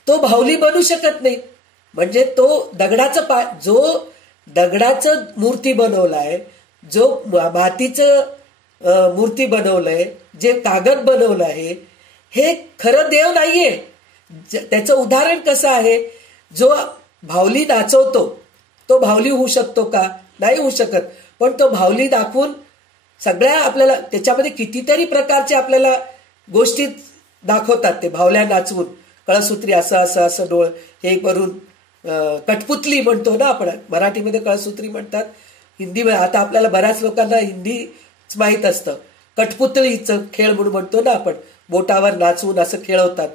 तो भावली बनू शकत नाही. म्हणजे तो जो दगडाचं मूर्ती बनवलाय, जो मातीचं मूर्ती बनवलंय, जे कागद बनवलं आहे, हे खरं देव नाहीये. त्याचं उदाहरण कसं आहे? जो भावली नाचवतो तो भावली होऊ शकतो का? नाही होऊ शकत. पण तो भावली दाखवून सगळ्या आपल्याला त्याच्यामध्ये कितीतरी प्रकारचे आपल्याला गोष्टी दाखवतात. ते भावल्या नाचवून कळसूत्री असं असं असं डोळ हे करून, कठपुतली म्हणतो ना आपण, मराठीमध्ये कळसूत्री म्हणतात, हिंदीमध्ये आता आपल्याला बऱ्याच लोकांना हिंदीच माहीत असतं. कठपुतळीचं खेळ म्हणून म्हणतो ना आपण, बोटावर नाचवून असं खेळवतात.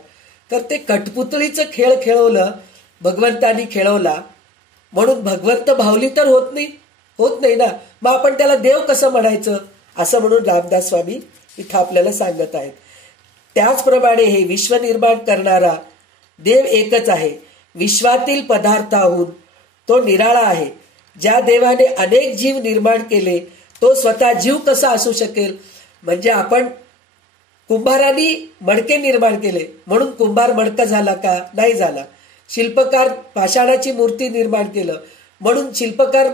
तर ते कठपुतळीचं खेळ खेळवलं, भगवंतानी खेळवला, म्हणून भगवंत भावली तर होत नाही ना. मग आपण त्याला देव कसं म्हणायचं? असं म्हणून रामदास स्वामी इथं आपल्याला सांगत आहेत. त्याचप्रमाणे हे विश्व निर्माण करणारा देव एकच आहे. विश्वातील पदार्थाहून तो निराळा आहे. ज्या देवाने अनेक जीव निर्माण केले तो स्वतः जीव कसा असू शकेल? म्हणजे आपण कुंभारांनी मडके निर्माण केले म्हणून कुंभार मडका झाला का? नाही झाला. शिल्पकार पाषाणाची मूर्ती निर्माण केलं म्हणून शिल्पकार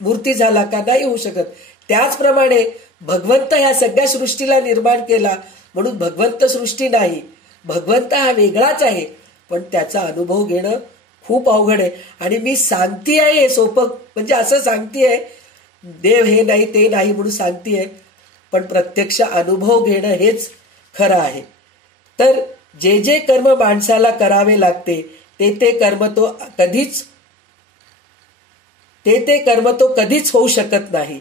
मूर्ती झाला का? नाही होऊ शकत. त्याचप्रमाणे भगवंत ह्या सगळ्या सृष्टीला निर्माण केला म्हणून भगवंत सृष्टी नाही, भगवंत हा वेगळाच आहे. पण त्याचा अनुभव घेणं खूप अवघड आहे. आणि मी सांगते आहे हे सोपं, म्हणजे असं सांगते आहे देव हे नाही ते नाही म्हणून सांगते आहे, पण प्रत्यक्ष अनुभव घेणं हेच खरं आहे. तर जे जे कर्म माणसाला करावे लागते ते ते कर्म तो कधीच होऊ शकत नाही.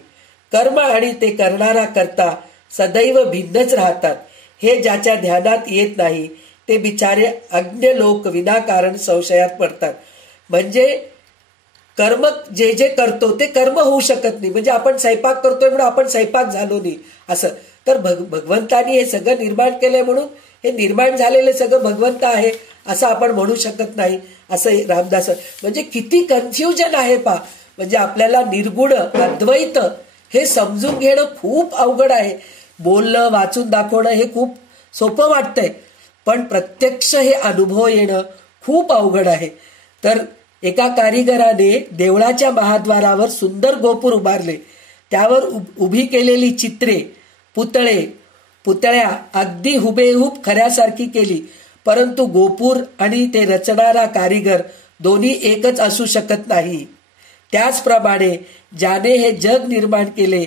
कर्म आणि ते करणारा करता सदैव भिन्नच राहतात. हे ज्याच्या ध्यानात येत नाही ते बिचारे अज्ञ लोक विनाकारण संशयात पडतात. म्हणजे कर्म जे जे करतो ते कर्म होऊ शकत नाही. म्हणजे आपण स्वयंपाक करतोय म्हणून आपण स्वयंपाक झालो नाही असं. तर भगवंतानी हे सगळं निर्माण केलंय म्हणून हे निर्माण झालेलं सगळं भगवंत आहे असं आपण म्हणू शकत नाही, असं रामदास. म्हणजे किती कन्फ्युजन आहे पा. म्हणजे आपल्याला निर्गुण अद्वैत हे समजून घेणं खूप अवघड आहे. बोलणं वाचून दाखवणं हे खूप सोपं वाटतंय, पण प्रत्यक्ष हे अनुभव येणं खूप अवघड आहे. तर एका कारिगराने देवळाच्या महाद्वारावर सुंदर गोपूर उभारले. त्यावर उभी केलेली चित्रे, पुतळ्या अगदी हुबेहूब खऱ्यासारखी केली. परंतु गोपूर आणि ते रचणारा कारिगर दोन्ही एकच असू शकत नाही. त्याचप्रमाणे ज्याने हे जग निर्माण केले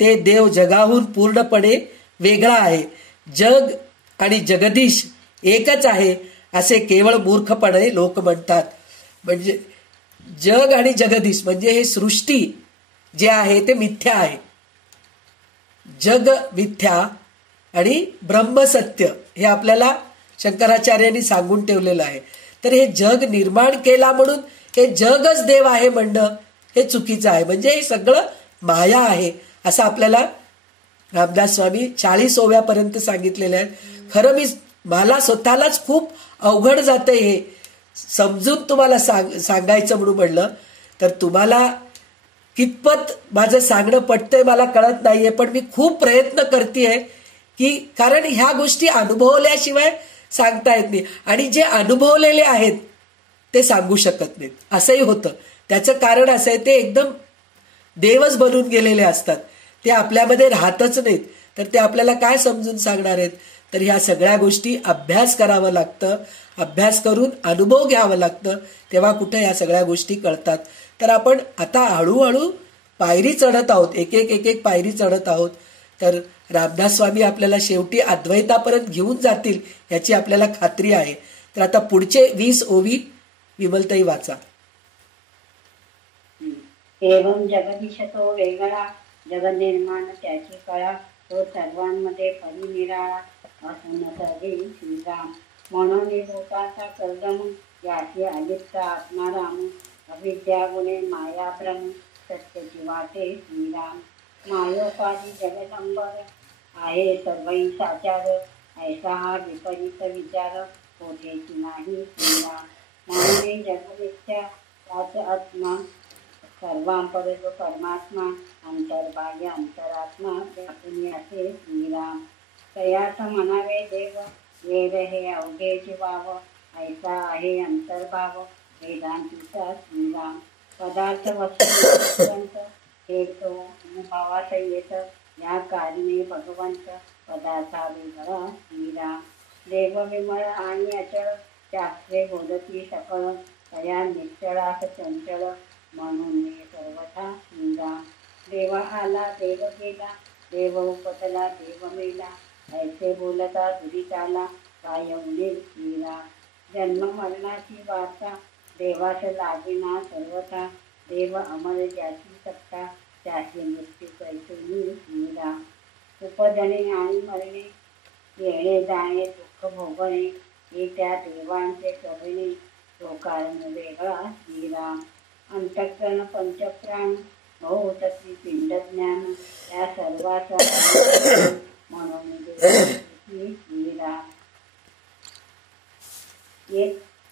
ते देव जगाहून पूर्णपणे वेगळा आहे. जग आणि जगदीश एकच आहे असे केवळ मूर्खपणे लोक म्हणतात. म्हणजे जग आणि जगदीश म्हणजे हे सृष्टी जे आहे ते मिथ्या आहे. जग मिथ्या आणि ब्रह्मसत्य हे आपल्याला शंकराचार्यांनी सांगून ठेवलेलं आहे. तर हे जग निर्माण केला म्हणून हे जगच देव आहे म्हणणं हे चुकीचं आहे. म्हणजे हे सगळं माया आहे असं आपल्याला रामदास स्वामी 40 ओव्यापर्यंत सांगितलेलं आहे. खरं मला स्वतःलाच खूप अवघड जातंय हे समजून तुम्हाला सांगायचं म्हणून म्हणलं. तर तुम्हाला कितपत माझं सांगणं पटतंय मला कळत नाहीये, पण मी खूप प्रयत्न करतेय की कारण ह्या गोष्टी अनुभवल्याशिवाय सांगता येत नाही. आणि जे अनुभवलेले आहेत ते सांगू शकत नाहीत असंही होतं. त्याचं कारण असं आहे ते एकदम देवच बनून गेलेले असतात, ते आपल्यामध्ये राहतच नाहीत. तर ते आपल्याला काय समजून सांगणार आहेत. तर ह्या सगळ्या गोष्टी अभ्यास करावं लागतं, अभ्यास करून अनुभव घ्यावं लागतं, तेव्हा कुठे ह्या सगळ्या गोष्टी कळतात. तर आपण आता हळूहळू पायरी चढत आहोत, एक एक पायरी चढत आहोत. तर रामदास स्वामी आपल्याला शेवटी अद्वैतापर्यंत घेऊन जातील याची आपल्याला खात्री आहे. तर आता पुढचे 20 ओवी विमलताई वाचा. एवं जगदीश तो वेगळा, जगनिर्माण त्याची कळा, तो सर्वांमध्ये परिनिराळा, असून सर्वे श्रीराम. म्हणून भूताचा कर्दम, याची अलिप्त आत्माराम, अविद्या गुणे माया भ्रम, सत्यची वाटे श्रीराम. मायोपाधी जगदंबर, आहे सर्वही साचार, ऐसा हा विपरीत विचार, कोठेची नाही श्रीराम. म्हणून जगमिथ्या त्याच आत्मा, सर्वांपर जो परमात्मा, अंतर्बाह्य अंतरात्मा व्यापुनी असे श्रीराम. तयास म्हणावे देव, वेद हे अवघे जीवाव, ऐसा आहे अंतर्भाव, वेदांतीचा श्रीराम. पदार्थ वस्तू हे तो अनुभवास येत, या कारणे भगवंत पदार्था वेगळा श्रीराम. देव विमळ आणि अचळ, शास्त्रे बोलती सकळ, तया निश्चळास चंचळ, म्हणून मी सर्वथा श्रीराम. देवा आला देव गेला, देव उपतला देव मेला, ऐसे बोलता दुरिताला, काय उडील श्रीराम. जन्म मरणाची वार्ता, देवास लागेना सर्वथा, देव अमर ज्याची सत्ता, त्याची मृत्यू कैसोनी श्रीराम. उपजणे आणि मरणे, येणे जाणे दुःख भोगणे, हे त्या देवांचे करणे, तो कारण वेगळा श्रीराम. अंतःकरण पंचप्राण, बहुतत्वी पिंड ज्ञान, त्या सर्वाचा म्हणून श्रीराम.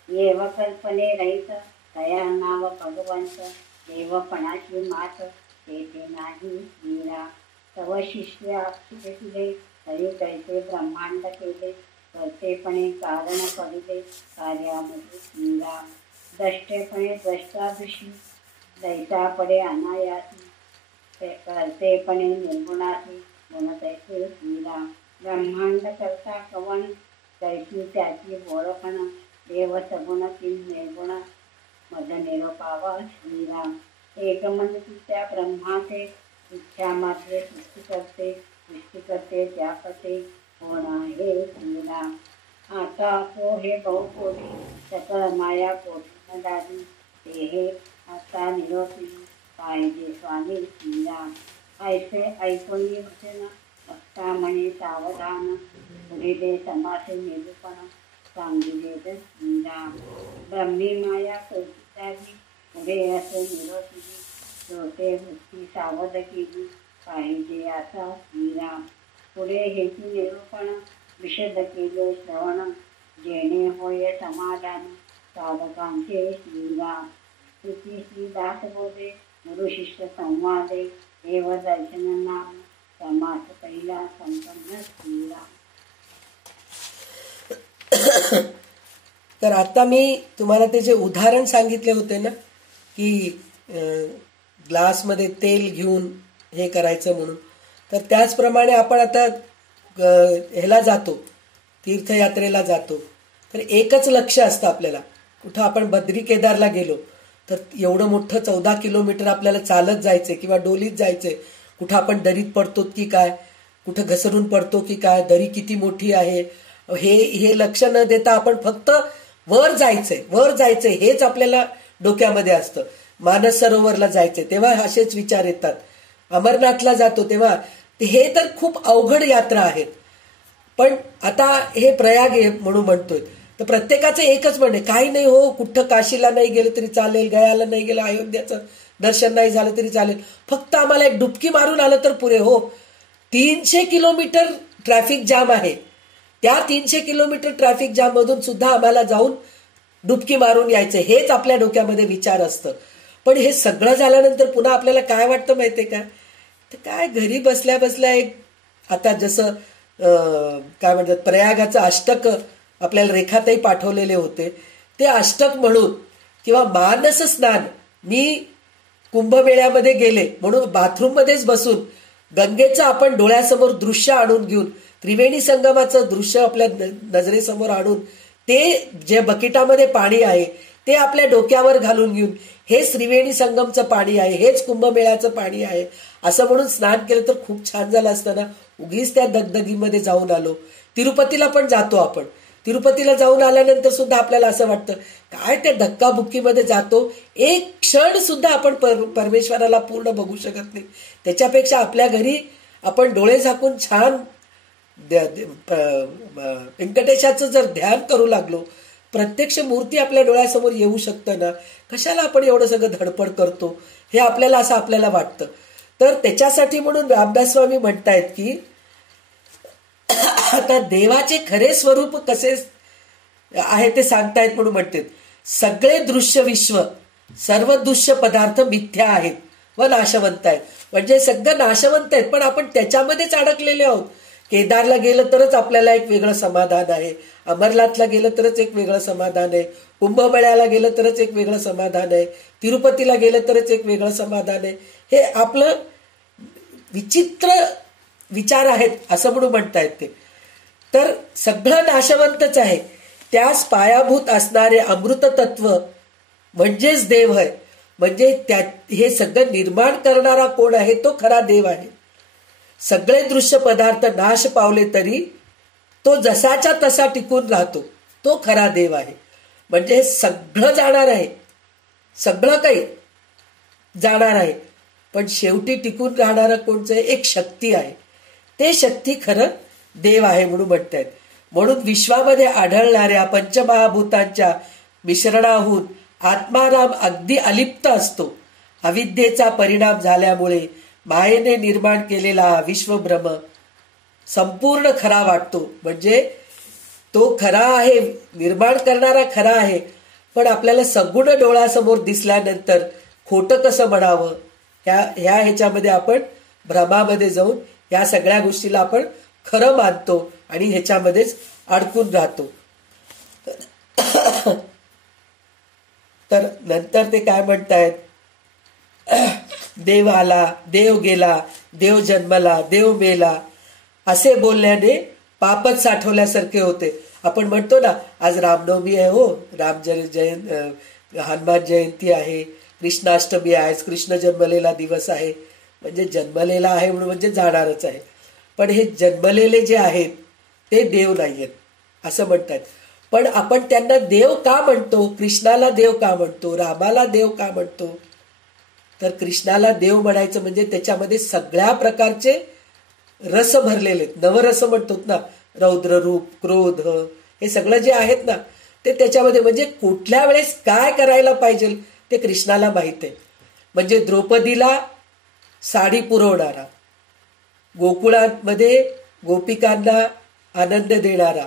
येव कल्पने रहित, तया नाव भगवंत, देवपणाची मात तेथे नाही श्रीराम. तव शिष्य अक्षिले, तरी कैसे ब्रह्मांड केले, करतेपणे कारण पडिले, कार्यामध्ये श्रीराम. द्रष्टेपणे द्रष्टादृशी, दैसा पडे अनायासी, करतेपणे निर्गुणाची गुणतैसे श्रीराम. ब्रह्मांड करता कवन तैसी त्याची ओळखण. देव सगुण किं निर्गुण मद निरोपावा श्रीराम. एकमन त्या ब्रह्माचे इच्छा मात्रे सृष्टी करते त्यापते कोण आहे श्रीराम. आता तो हे बहुकोटी सकळ माया कोटी न दादी. ते हे आता निरोपी पाहिजे स्वामी श्रीराम. ऐसे ऐकून वचन भक्ता म्हणे सावधान. पुढे दे समासे निरूपण सांगितले श्रीराम. ब्रह्मी माया कौतिकाची पुढे असे निरोपी. श्रोते वृत्ती सावध केली पाहिजे आता श्रीराम. पुढे हेची निरूपण विशद केले श्रवण. जेणे होय समाधान साधकांचे श्रीराम. श्रुती श्री दासबोधे गुरु शिष्य संवादे. देव दर्शन नाम समास पहिला संपन्न श्रीराम. तर आता मी तुम्हाला ते जे उदाहरण सांगितले होते ना की ग्लासमध्ये तेल घेऊन हे करायचं म्हणून, तर त्याचप्रमाणे आपण आता ह्याला जातो, तीर्थयात्रेला जातो, तर एकच लक्ष असतं आपल्याला. कुठं आपण बद्री केदारला गेलो तर एवढं मोठं 14 किलोमीटर आपल्याला चालत जायचंय किंवा डोलीत जायचंय. कुठं आपण दरीत पडतो की काय, कुठं घसरून पडतो की काय, दरी किती मोठी आहे, हे लक्ष न देता आपण फक्त वर जायचंय हेच आपल्याला डोक्यामध्ये असतं. मानस सरोवरला जायचंय तेव्हा असेच विचार येतात. अमरनाथला जातो तेव्हा हे तर खूप अवघड यात्रा आहेत. पण आता हे प्रयाग आहे म्हणून म्हणतोय, तर प्रत्येकाचं एकच म्हणणे, काही नाही हो, कुठं काशीला नाही गेलं तरी चालेल, गयाला नाही गेलं, अयोध्याचं दर्शन नाही झालं तरी चालेल, फक्त आम्हाला एक डुबकी मारून आलं तर पुरे. हो, 300 किलोमीटर ट्रॅफिक जाम आहे. त्या 300 किलोमीटर ट्रॅफिक जाम मधून सुद्धा आम्हाला जाऊन डुबकी मारून यायचं, हेच आपल्या डोक्यामध्ये विचार असतं. पण हे सगळं झाल्यानंतर पुन्हा आपल्याला काय वाटतं माहितीये का, तर काय घरी बसल्या बसल्या एक आता जसं काय म्हणतात प्रयागाचं अष्टक आपल्याला रेखाताई पाठवलेले होते, ते अष्टक म्हणून किंवा मानस स्नान. मी कुंभमेळ्यामध्ये गेले म्हणून बाथरूम मध्येच बसून गंगेचं आपण डोळ्यासमोर दृश्य आणून घेऊन, त्रिवेणी संगमाचं दृश्य आपल्या नजरेसमोर आणून, ते जे बकेटामध्ये पाणी आहे ते आपल्या डोक्यावर घालून घेऊन, हे त्रिवेणी संगमचं पाणी आहे, हेच कुंभमेळ्याचं पाणी आहे असं म्हणून स्नान केलं तर खूप छान झालं असतं ना. उगीच त्या दगदगीमध्ये जाऊन आलो. तिरुपतीला पण जातो आपण, तिरुपतीला जाऊन आल्यानंतर सुद्धा आपल्याला असं वाटतं काय त्या धक्काबुक्कीमध्ये जातो, एक क्षण सुद्धा आपण परमेश्वराला पूर्ण बघू शकत नाही. त्याच्यापेक्षा आपल्या घरी आपण डोळे झाकून छान व्यंकटेशाचं जर ध्यान करू लागलो, प्रत्यक्ष मूर्ती आपल्या डोळ्यासमोर येऊ शकतं ना. कशाला आपण एवढं सगळं धडपड करतो, हे आपल्याला असं आपल्याला वाटतं. तर त्याच्यासाठी म्हणून रामदास स्वामी म्हणतायत की आता देवाचे खरे स्वरूप कसे आहे ते सांगतायत म्हणून म्हणतात, सगळे दृश्य विश्व सर्व दृश्य पदार्थ मिथ्या आहेत व नाशवंत आहेत. म्हणजे सगळं नाशवंत आहेत पण आपण त्याच्यामध्येच अडकलेले आहोत. केदारला गेलं तरच आपल्याला एक वेगळं समाधान आहे, अमरनाथला गेलं तरच एक वेगळं समाधान आहे, कुंभमेळ्याला गेलं तरच एक वेगळं समाधान आहे, तिरुपतीला गेलं तरच एक वेगळं समाधान आहे. हे आपलं विचित्र विचार आहेत असं म्हणून म्हणतायत ते. तर सगळं नाशवंतच आहे, त्यास पायाभूत असणारे अमृत तत्व म्हणजेच देव आहे. म्हणजे हे सगळं निर्माण करणारा कोण आहे, तो खरा देव आहे. सगळे दृश्य पदार्थ नाश पावले तरी तो जसाच्या तसा टिकून राहतो, तो खरा देव आहे. म्हणजे हे सगळं जाणार आहे, सगळं काही जाणार आहे, पण शेवटी टिकून राहणारा कोणचं, एक शक्ती आहे. ते शक्ती खरं देव आहे म्हणून म्हणतात. म्हणून विश्वामध्ये आढळणाऱ्या पंचमहाभूतांच्या मिश्रणाहून आत्माराम अगदी अलिप्त असतो. अविद्येचा परिणाम झाल्यामुळे मायेने निर्माण केलेला विश्वभ्रम संपूर्ण खरा वाटतो. म्हणजे तो खरा आहे, निर्माण करणारा खरा आहे, पण आपल्याला सगुण डोळ्यासमोर दिसल्यानंतर खोटं कसं म्हणावं, ह्याच्यामध्ये आपण भ्रमामध्ये जाऊन या सगळ्या गोष्टीला आपण खरं मानतो आणि ह्याच्यामध्येच अडकून राहतो. तर नंतर ते काय म्हणतायत, देव आला, देव गेला, देव जन्मला, देव मेला असे बोलल्याने पापच साठवल्यासारखे होते. आपण म्हणतो ना, आज रामनवमी आहे हो, हनुमान जयंती आहे, कृष्णाष्टमी आहे, कृष्ण जन्मलेला दिवस आहे. म्हणजे जन्मलेला आहे म्हणून म्हणजे जाणारच आहे. पण हे जन्मलेले जे आहेत ते देव नाहीयेत असं म्हणतात. पण आपण त्यांना देव का म्हणतो? कृष्णाला देव का म्हणतो? रामाला देव का म्हणतो? तर कृष्णाला देव म्हणायचं म्हणजे त्याच्यामध्ये सगळ्या प्रकारचे रस भरलेले आहेत. नवरस म्हणतो ना, रौद्र रूप, क्रोध, हे सगळं जे आहेत ना ते त्याच्यामध्ये. म्हणजे कुठल्या वेळेस काय करायला पाहिजे ते कृष्णाला माहित आहे. म्हणजे द्रौपदीला साडी पुरवणारा, गोकुळामध्ये गोपिकांना आनंद देणारा,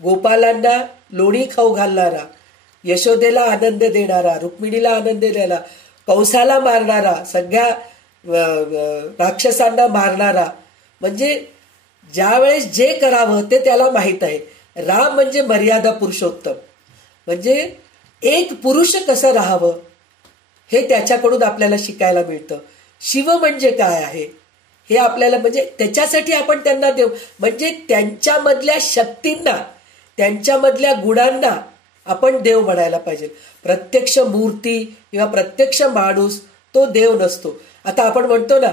गोपालांना लोणी खाऊ घालणारा, यशोदेला आनंद देणारा, रुक्मिणीला आनंद देणारा, कंसाला मारणारा, सगळ्या राक्षसांना मारणारा. म्हणजे ज्यावेळेस जे करावं ते त्याला माहित आहे. राम म्हणजे मर्यादा पुरुषोत्तम. म्हणजे एक पुरुष कसं राहावं हे त्याच्याकडून आपल्याला शिकायला मिळतं. शिव म्हणजे काय आहे हे आपल्याला, म्हणजे त्याच्यासाठी आपण त्यांना देव, म्हणजे त्यांच्यामधल्या शक्तींना, त्यांच्यामधल्या गुणांना आपण देव म्हणायला पाहिजे. प्रत्यक्ष मूर्ती किंवा प्रत्यक्ष माणूस तो देव नसतो. आता आपण म्हणतो ना,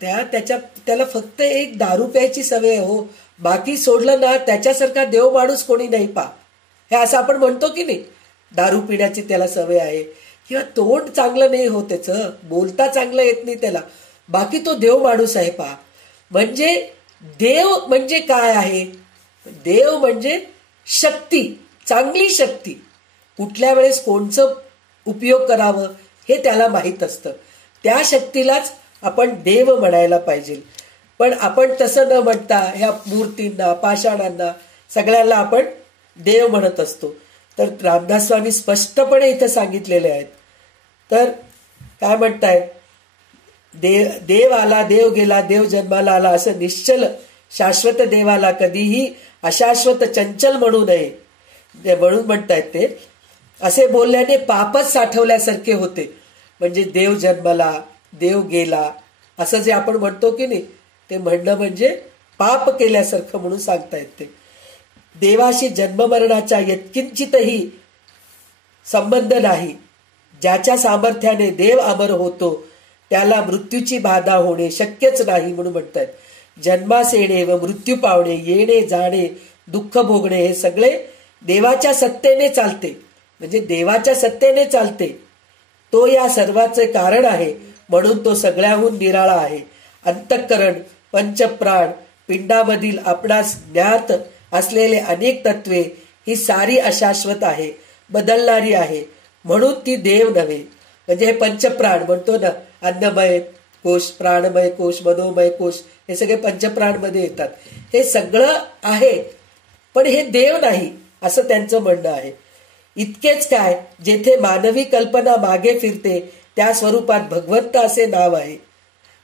त्याला फक्त एक दारू प्यायची सवय आहे हो, बाकी सोडलं ना त्याच्यासारखा देव माणूस कोणी नाही पा, हे असं आपण म्हणतो की नाही. दारू पिण्याची त्याला सवय आहे, किंवा तोंड चांगलं नाही हो त्याचं, बोलता चांगलं येत नाही त्याला, बाकी तो देव माणूस आहे पा. म्हणजे देव म्हणजे काय आहे? देव म्हणजे शक्ती, चांगली शक्ती. कुठल्या वेळेस कोणचं उपयोग करावं हे त्याला माहीत असतं. त्या शक्तीलाच आपण देव म्हणायला पाहिजे. पण आपण तसं न म्हणता ह्या मूर्तींना, पाषाणांना, सगळ्यांना आपण देव म्हणत असतो. तर रामदास स्वामी स्पष्टपणे इथं सांगितलेले आहेत. तर काय म्हणतायत? देव आला, देव गेला, देव जन्माला आला, असं निश्चल शाश्वत देवाला कधीही अशाश्वत चंचल म्हणू नये म्हणून म्हणतायत ते. असे बोलल्याने पापच साठवल्यासारखे होते. म्हणजे देव जन्मला, देव गेला असं जे आपण म्हणतो की नाही, ते म्हणणं म्हणजे पाप केल्यासारखं म्हणून सांगतायत ते. देवाशी जन्ममरणाच्या यत्किंचितही संबंध नाही. ज्याच्या सामर्थ्याने देव अमर होतो त्याला मृत्यूची बाधा होणे शक्यच नाही म्हणून म्हणतात. जन्मास येणे व मृत्यू पावणे, येणे जाणे, दुःख भोगणे हे सगळे देवाच्या सत्तेने चालते. म्हणजे देवाच्या सत्तेने चालते. तो या सर्वाचे कारण आहे, म्हणून तो सगळ्याहून निराळा आहे. अंतःकरण, पंचप्राण, पिंडामधील आपणास ज्ञात असलेले अनेक तत्वे ही सारी अशाश्वत आहे, बदलणारी आहे, म्हणून ती देव नव्हे. म्हणजे हे पंचप्राण म्हणतो ना, अन्नमय कोश, प्राणमय कोश, मनोमय कोश, हे सगळे पंचप्राणमध्ये येतात. हे सगळं आहे, पण हे देव नाही असं त्यांचं म्हणणं आहे. इतकेच काय, जेथे मानवी कल्पना मागे फिरते त्या स्वरूपात भगवंत असे नाव आहे.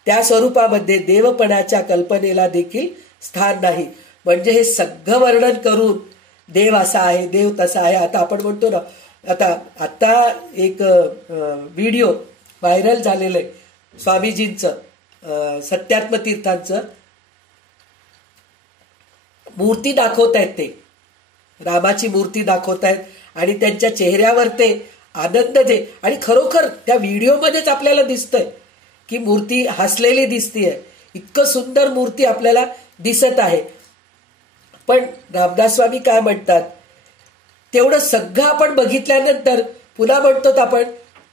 त्या स्वरूपामध्ये देवपणाच्या कल्पनेला देखील स्थान नाही. म्हणजे हे सगळं वर्णन करून देव असा आहे, देव तसा आहे. आता आपण म्हणतो ना, आता एक व्हिडिओ व्हायरल झालेलं आहे स्वामीजींचं, सत्यात्म तीर्थांचं. मूर्ती दाखवतायत, ते रामाची मूर्ती दाखवतायत आणि त्यांच्या चेहऱ्यावर ते आनंद दे, आणि खरोखर त्या व्हिडिओमध्येच आपल्याला दिसतंय की मूर्ती हसलेली दिसतीये. इतकं सुंदर मूर्ती आपल्याला दिसत आहे. पण रामदास स्वामी काय म्हणतात, तेवढं सगळं आपण बघितल्यानंतर पुन्हा म्हणतो आपण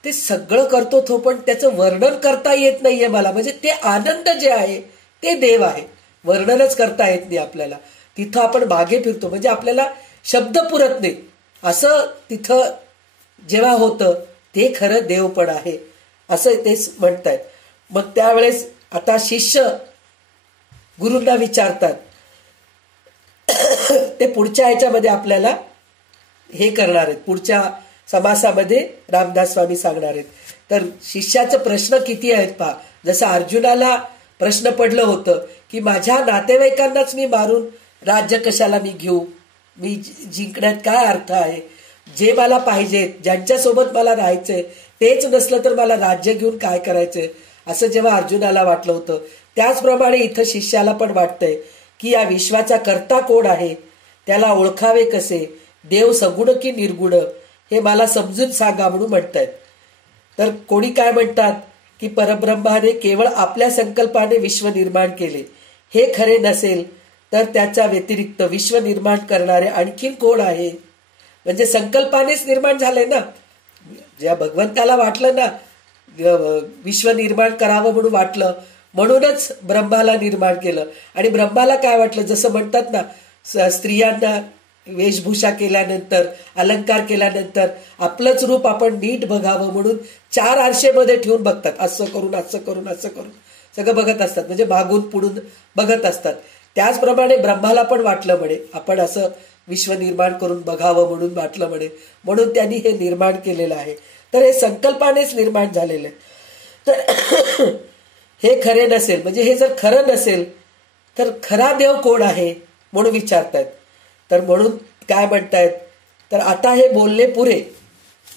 ते सगळं करतो तो, पण त्याचं वर्णन करता येत नाहीये मला. म्हणजे ते आनंद जे आहे ते देव आहे, वर्णनच करता येत नाही आपल्याला. तिथं आपण मागे फिरतो, म्हणजे आपल्याला शब्द पुरत नाही. असं तिथं जेव्हा होतं ते खरं देव पण आहे असं ते म्हणतायत. मग त्यावेळेस आता शिष्य गुरूंना विचारतात, ते पुढच्या ह्याच्यामध्ये आपल्याला हे करणार आहेत, पुढच्या समासामध्ये रामदास स्वामी सांगणार आहेत. तर शिष्याचं प्रश्न किती आहेत पहा. जसं अर्जुनाला प्रश्न पडलं होतं की माझ्या नातेवाईकांनाच मी मारून राज्य कशाला मी घेऊ, मी जिंकण्यात काय अर्थ आहे, जे मला पाहिजेत, ज्यांच्यासोबत मला राहायचंय तेच नसलं तर मला राज्य घेऊन काय करायचंय, असं जेव्हा अर्जुनाला वाटलं होतं, त्याचप्रमाणे इथं शिष्याला पण वाटतंय की या विश्वाचा कर्ता कोण आहे, त्याला ओळखावे कसे, देव सगुण की निर्गुण हे मला समजून सांगा म्हणून म्हणतायत. तर कोणी काय म्हणतात की परब्रह्माने केवळ आपल्या संकल्पाने विश्व निर्माण केले. हे खरे नसेल तर त्याच्या व्यतिरिक्त विश्व निर्माण करणारे आणखीन कोण आहे. म्हणजे संकल्पानेच निर्माण झाले ना. ज्या भगवंताला वाटलं ना विश्व निर्माण करावं म्हणून वाटलं, म्हणूनच ब्रह्माला निर्माण केलं. आणि ब्रह्माला काय वाटलं, जसं म्हणतात ना स्त्रियांना वेशभूषा केल्यानंतर अलंकार केल्यानंतर आपलंच रूप आपण नीट बघावं म्हणून 4 आरशेमध्ये ठेवून बघतात. असं करून असं करून असं करून सगळं बघत असतात, म्हणजे मागून पुढून बघत असतात. त्याचप्रमाणे ब्रह्माला पण वाटलं म्हणे आपण असं विश्व निर्माण करून बघावं म्हणून वाटलं म्हणे, म्हणून त्यांनी हे निर्माण केलेलं आहे. तर हे संकल्पानेच निर्माण झालेलं आहे. तर हे खरे नसेल, म्हणजे हे जर खरं नसेल तर खरा देव कोण आहे म्हणून विचारतायत. तर म्हणून काय म्हणतायत, तर आता हे बोलले पुरे.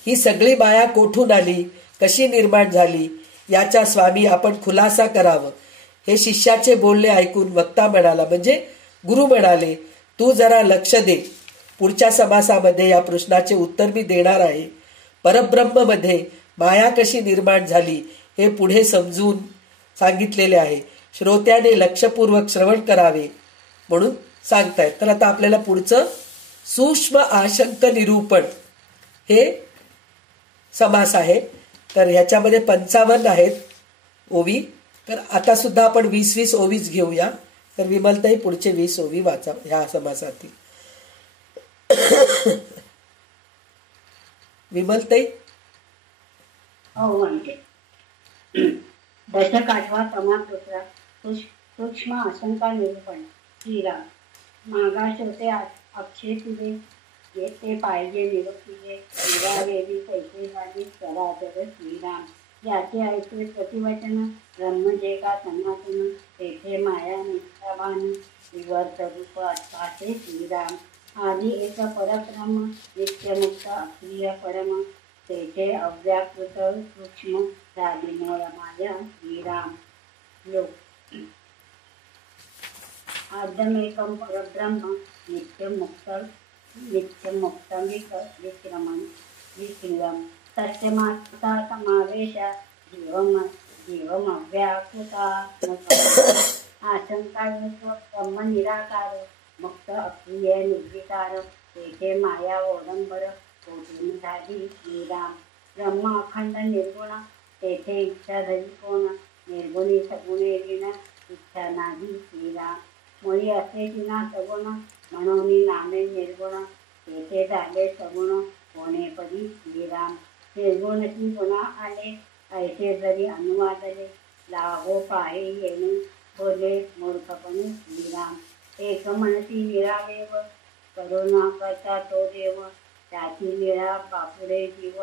ही सगळी माया कोठून आली, कशी निर्माण झाली, याचा स्वामी आपण खुलासा करावं. हे शिष्याचे बोलणे ऐकून वक्ता म्हणाला, म्हणजे गुरु म्हणाले, तू जरा लक्ष दे. पुढच्या समासामध्ये या प्रश्नाचे उत्तर मी देणार आहे. परब्रह्म मध्ये माया कशी निर्माण झाली हे पुढे समजून सांगितलेले आहे. श्रोत्याने लक्षपूर्वक श्रवण करावे म्हणून सांगतायत. तर आता आपल्याला पुढचं सूक्ष्म आशंक निरूपण हे समास आहे. तर ह्याच्यामध्ये 55 आहेत ओवी. तर आता सुद्धा आपण 20-20 ओवीच घेऊया. तर विमलताई पुढचे 20 ओवी वाचा ह्या समासातील. विमलताई. हो म्हणते. दशक 8वा समास 2. सूक्ष्म आशंका निरूपण. श्रीराम. मागा शेवटे अक्षय तुझे ते पाहिजे निरोपीचे निरावेली कैसे झाली सराजर श्रीराम. ज्याचे ऐकले प्रतिवचन ब्रह्म जे का सनातन तेथे माया निष्ठाभान विवर्त रूप असे श्रीराम. आधी एक परब्रह्म नित्यमुक्त अप्रिय परम तेथे अव्याकृत सूक्ष्म झाली माया श्रीराम. लोक. आद्यमेकं परब्रह्म नित्यमुक्तमिक विक्रमं तस्मात्ता समावेश जीवमव्याकृता आशंकायुक्त ब्रह्म निराकार मुक्त अप्रिय निर्विकार तेथे माया ओडंबर कोठून झाली श्रीराम. ब्रह्म अखंड निर्गुण तेथे इच्छा धरी कोण निर्गुणी सगुणे विना इच्छा नाही श्रीराम. मुळी असे विना सगुण म्हणून नामे निर्गुण तेथे झाले सगुण होणे परी श्रीराम. निर्गुणची गुणा आले ऐसे जरी अनुवादले लाभो पाहे येणे बोले मूर्खपणे श्रीराम. एक म्हणती निरावेव करुणा करता तो देव त्याची निळा बापुडे जीव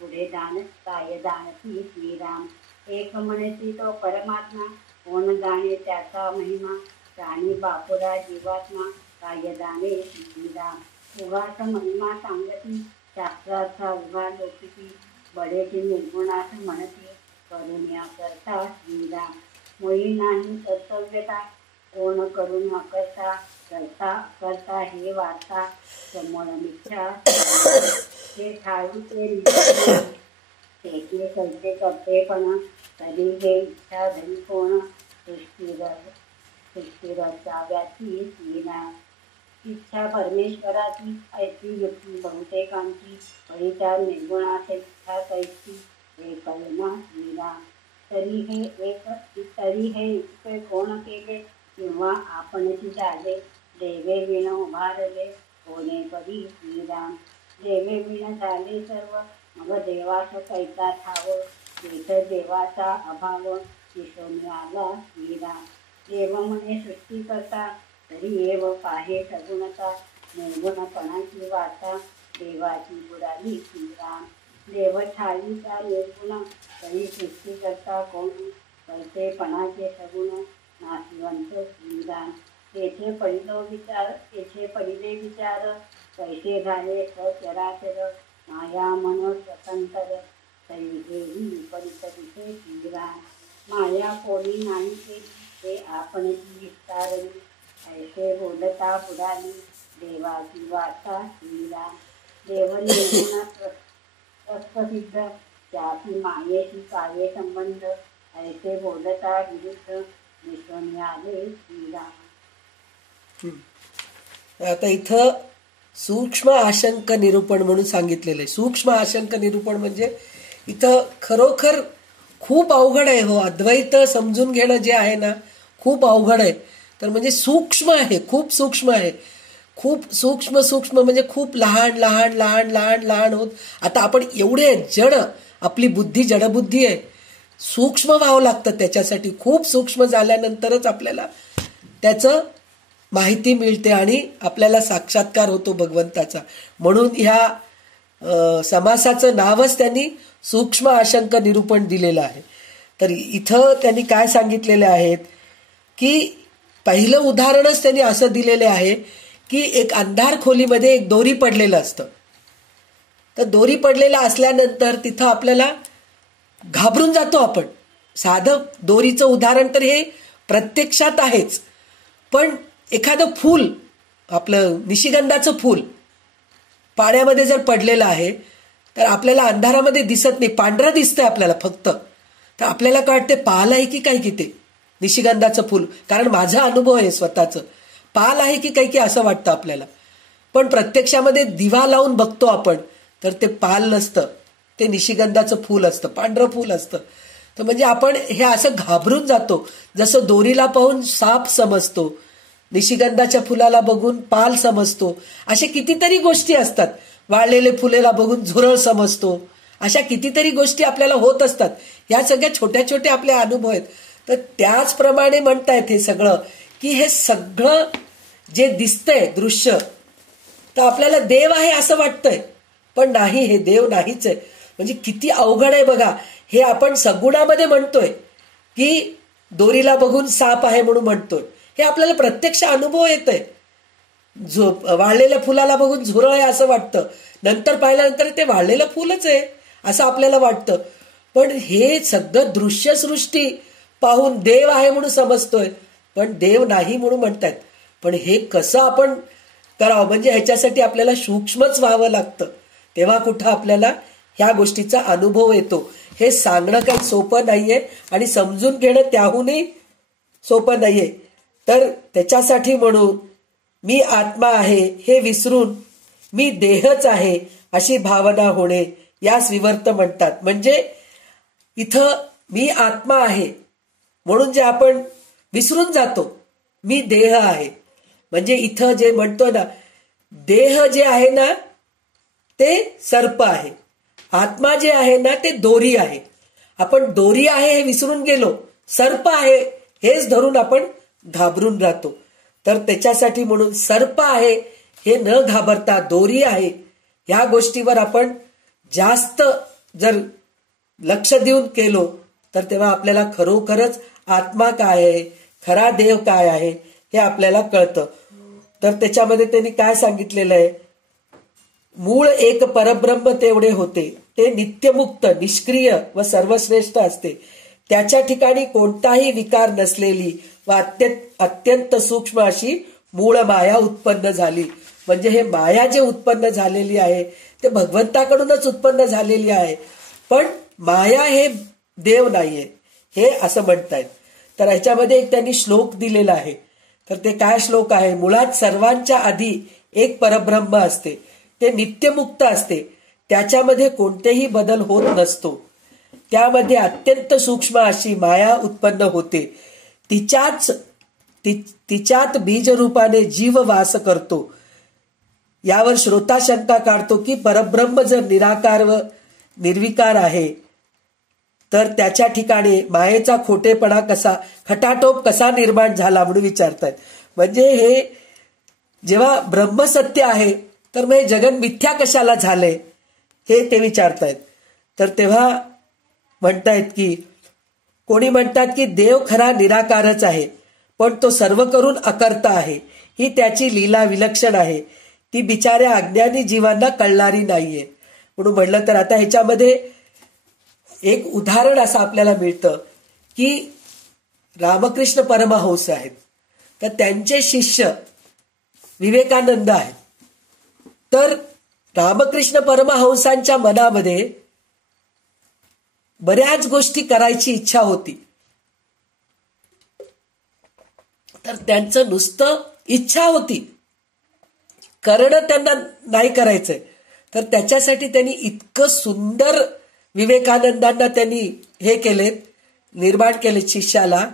पुढे दान काय दानती श्रीराम. एक म्हणती तो परमात्मा कोण जाणे त्याचा महिमा प्राणी बापुरा जीवात्मा काय दाने श्रीराम. उगाच महिमा सांगती शास्त्राचा उगा लोकिती बडेची निर्गुणास म्हणती करुण्या करता श्रीराम. मुळी नाही कर्तव्यता कोण करून करता करता करता हे वार्ता समोर मिथ्या ते ठाऊ ते कैसे करतेपणा तरी हे इच्छा धरी कोण सृष्टीरचा व्याधी श्रीराम. इच्छा परमेश्वराची ऐसी युक्ती बहुतेकांची परिचार निर्गुणाचे इच्छा कैसी हे कळना श्रीराम. तरी हे इतके कोण केले किंवा आपणची झाले देवे विण उभारले होणे परी श्रीराम. देवे विण झाले सर्व मग देवास कैसा ठाव तेथे देवाचा अभाव दिसून आला श्रीराम. देव म्हणे सृष्टी करता तरी एव पाहे सगुणता निर्गुणपणाची वार्ता देवाची बुडाली श्रीराम. देव ठाईचा निर्गुण तरी सृष्टी करता कोण कैसेपणाचे सगुण नाशिवंत श्रीराम. तेथे पहिले विचार कैसे झाले सचराचर माया मन स्वतंत्र तरी देवी विपरीत तिथे तीरा माया कोणी नाही ते आपण विस्तारली ऐसे बोलता पुढाली देवाची वार्ता तीरा देव निर्गुणा प्रसिद्ध त्याची मायेची कार्य संबंध ऐसे बोलता विरुद्ध विश्वन्याले तीरा. आता इथं सूक्ष्म आशंक निरूपण म्हणून सांगितलेलं आहे. सूक्ष्म आशंक निरूपण म्हणजे इथं खरोखर खूप अवघड आहे हो. अद्वैत समजून घेणं जे आहे ना खूप अवघड आहे. तर म्हणजे सूक्ष्म आहे, खूप सूक्ष्म आहे. खूप सूक्ष्म सूक्ष्म म्हणजे खूप लहान लहान लहान लहान लहान होत. आता आपण एवढे जड, आपली बुद्धी जडबुद्धी आहे. सूक्ष्म व्हावं लागतं त्याच्यासाठी. खूप सूक्ष्म झाल्यानंतरच आपल्याला त्याचं माहिती मिळते आणि आपल्याला साक्षात्कार होतो भगवंताचा. म्हणून ह्या समासाचं नावच त्यांनी सूक्ष्म आशंक निरूपण दिलेलं आहे. तर इथं त्यांनी काय सांगितलेले आहेत की पहिलं उदाहरणच त्यांनी असं दिलेलं आहे की एक अंधार खोलीमध्ये एक दोरी पडलेलं असतं. तर दोरी पडलेलं असल्यानंतर तिथं आपल्याला घाबरून जातो आपण. साधं दोरीचं उदाहरण तर हे प्रत्यक्षात आहेच. पण एखादं फूल, आपलं निशिगंधाचं फूल पाण्यामध्ये जर पडलेलं आहे तर आपल्याला अंधारामध्ये दिसत नाही, पांढरं दिसतंय आपल्याला फक्त. तर आपल्याला काय वाटते, पाल आहे की काय की ते निशिगंधाचं फूल. कारण माझा अनुभव आहे स्वतःचं, पाल आहे की काय की असं वाटतं आपल्याला. पण प्रत्यक्षामध्ये दिवा लावून बघतो आपण तर ते पाल नसतं, ते निशिगंधाचं फूल असतं, पांढरं फूल असतं. तर म्हणजे आपण हे असं घाबरून जातो. जसं दोरीला पाहून साप समजतो, निशिगंधाच्या फुलाला बघून पाल समजतो. अशा कितीतरी गोष्टी असतात. वाळलेले फुलेला बघून झुरळ समजतो. अशा कितीतरी गोष्टी आपल्याला होत असतात. या सगळ्या छोट्या छोट्या आपल्या अनुभव आहेत. तर त्याचप्रमाणे म्हणतायत हे सगळं की हे सगळं जे दिसतंय दृश्य तर आपल्याला देव आहे असं वाटतंय, पण नाही, हे देव नाहीच आहे. म्हणजे किती अवघड आहे बघा. हे आपण सगुणामध्ये म्हणतोय की दोरीला बघून साप आहे म्हणून म्हणतोय. हे आपल्याला प्रत्यक्ष अनुभव येत आहे. वाळलेल्या फुलाला बघून झुरळ आहे असं वाटतं, नंतर पाहिल्यानंतर ते वाळलेलं फुलच आहे असं आपल्याला वाटतं. पण हे सगळं दृश्यसृष्टी पाहून देव आहे म्हणून समजतोय, पण देव नाही म्हणून म्हणतायत. पण हे कसं आपण करावं, म्हणजे ह्याच्यासाठी आपल्याला सूक्ष्मच व्हावं लागतं. तेव्हा कुठं आपल्याला ह्या गोष्टीचा अनुभव येतो. हे सांगणं काही सोपं नाहीये आणि समजून घेणं त्याहूनही सोपं नाहीये. तर त्याच्यासाठी म्हणून मी आत्मा आहे हे विसरून मी देहच आहे अशी भावना होणे यास विवर्त म्हणतात. म्हणजे इथं मी आत्मा आहे म्हणून जे आपण विसरून जातो, मी देह आहे. म्हणजे इथं जे म्हणतो ना, देह जे आहे ना ते सर्प आहे, आत्मा जे आहे ना ते दोरी आहे. आपण दोरी आहे हे विसरून गेलो, सर्प आहे हेच धरून आपण घाबरून राहतो. तर त्याच्यासाठी म्हणून सर्प आहे हे न घाबरता दोरी आहे ह्या गोष्टीवर आपण जास्त जर लक्ष देऊन केलो तर तेव्हा आपल्याला खरोखरच आत्मा काय आहे, खरा देव काय आहे हे आपल्याला कळतं. तर त्याच्यामध्ये त्यांनी काय सांगितलेलं आहे, मूळ एक परब्रह्म तेवढे होते, ते नित्यमुक्त निष्क्रिय व सर्वश्रेष्ठ असते. त्याच्या ठिकाणी कोणताही विकार नसलेली व अत्यंत सूक्ष्म अशी मूळ माया उत्पन्न झाली. म्हणजे हे माया जे उत्पन्न झालेली आहे ते भगवंताकडूनच उत्पन्न झालेली आहे, पण माया हे देव नाहीये हे असं म्हणतायत. तर ह्याच्यामध्ये एक त्यांनी श्लोक दिलेला आहे. तर ते काय श्लोक आहे, मुळात सर्वांच्या आधी एक परब्रह्म असते, ते नित्यमुक्त असते, त्याच्यामध्ये कोणतेही बदल होत नसतो. त्यामध्ये अत्यंत सूक्ष्म अशी माया उत्पन्न होते, तिच्यात बीज रूपाने जीव वास करतो. यावर श्रोता शंका काढतो की परब्रह्म जर निराकार व निर्विकार आहे तर त्याच्या ठिकाणी मायेचा खोटेपणा कसा, खटाटोप कसा निर्माण झाला म्हणून विचारतायत. म्हणजे हे जेव्हा ब्रह्मसत्य आहे तर मग हे जगन मिथ्या कशाला झालंय हे ते विचारतायत. तर तेव्हा म्हणतायत की कोणी म्हणतात की देव खरा निराकारच आहे, पण तो सर्व करून अकर्ता आहे, ही त्याची लीला विलक्षण आहे, ती बिचाऱ्या अज्ञानी जीवांना कळणारी नाहीये म्हणून म्हणलं. तर आता ह्याच्यामध्ये एक उदाहरण असं आपल्याला मिळतं की रामकृष्ण परमहंस आहेत, तर त्यांचे शिष्य विवेकानंद आहेत. तर रामकृष्ण परमहंसांच्या मनामध्ये बऱ्याच गोष्टी करायची इच्छा होती. तर त्यांचं नुसतं इच्छा होती, करणं त्यांना नाही करायचंय. तर त्याच्यासाठी त्यांनी इतकं सुंदर विवेकानंदांना त्यांनी हे केले, निर्माण केले शिष्याला.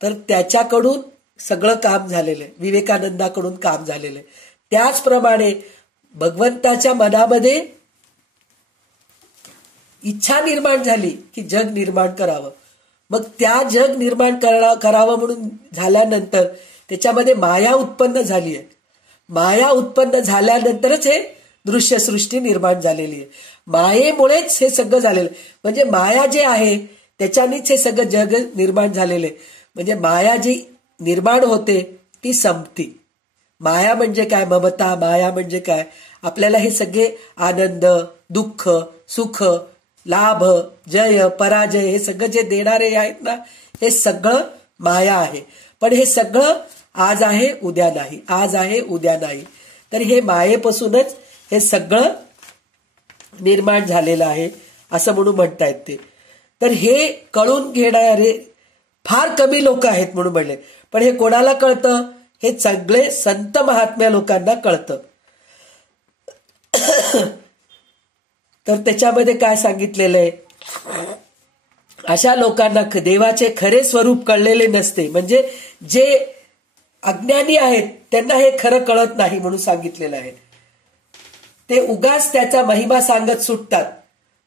तर त्याच्याकडून सगळं काम झालेलं आहे, विवेकानंदाकडून काम झालेलं आहे. त्याचप्रमाणे भगवंताच्या मनामध्ये इच्छा निर्माण झाली की जग निर्माण करावं. मग त्या जग निर्माण करावं म्हणून झाल्यानंतर त्याच्यामध्ये माया उत्पन्न झाली आहे. माया उत्पन्न झाल्यानंतरच हे दृश्यसृष्टी निर्माण झालेली आहे. मायेमुळेच हे सगळं झालेलं आहे. म्हणजे माया जे आहे त्याच्यानेच हे सगळं जग निर्माण झालेलं आहे. म्हणजे माया जी निर्माण होते ती संपती. माया म्हणजे काय? ममता. माया म्हणजे काय? आपल्याला हे सगळे आनंद, दुःख, सुख, लाभ, जय, पराजय हे सगळं जे देणारे आहेत ना, हे सगळं माया आहे. पण हे सगळं आज आहे उद्या नाही, आज आहे उद्या नाही. तर हे मायेपासूनच हे सगळं निर्माण झालेलं आहे असं म्हणून म्हणतायत ते. तर हे कळून घेणारे फार कमी लोक आहेत म्हणून म्हणले. पण हे कोणाला कळतं? हे सगळे संत महात्म्या लोकांना कळतं. तर त्याच्यामध्ये काय सांगितलेलं आहे? अशा लोकांना देवाचे खरे स्वरूप कळलेले नसते. म्हणजे जे अज्ञानी आहेत त्यांना हे खरं कळत नाही म्हणून सांगितलेलं आहे. ते उगाच त्याचा महिमा सांगत सुटतात.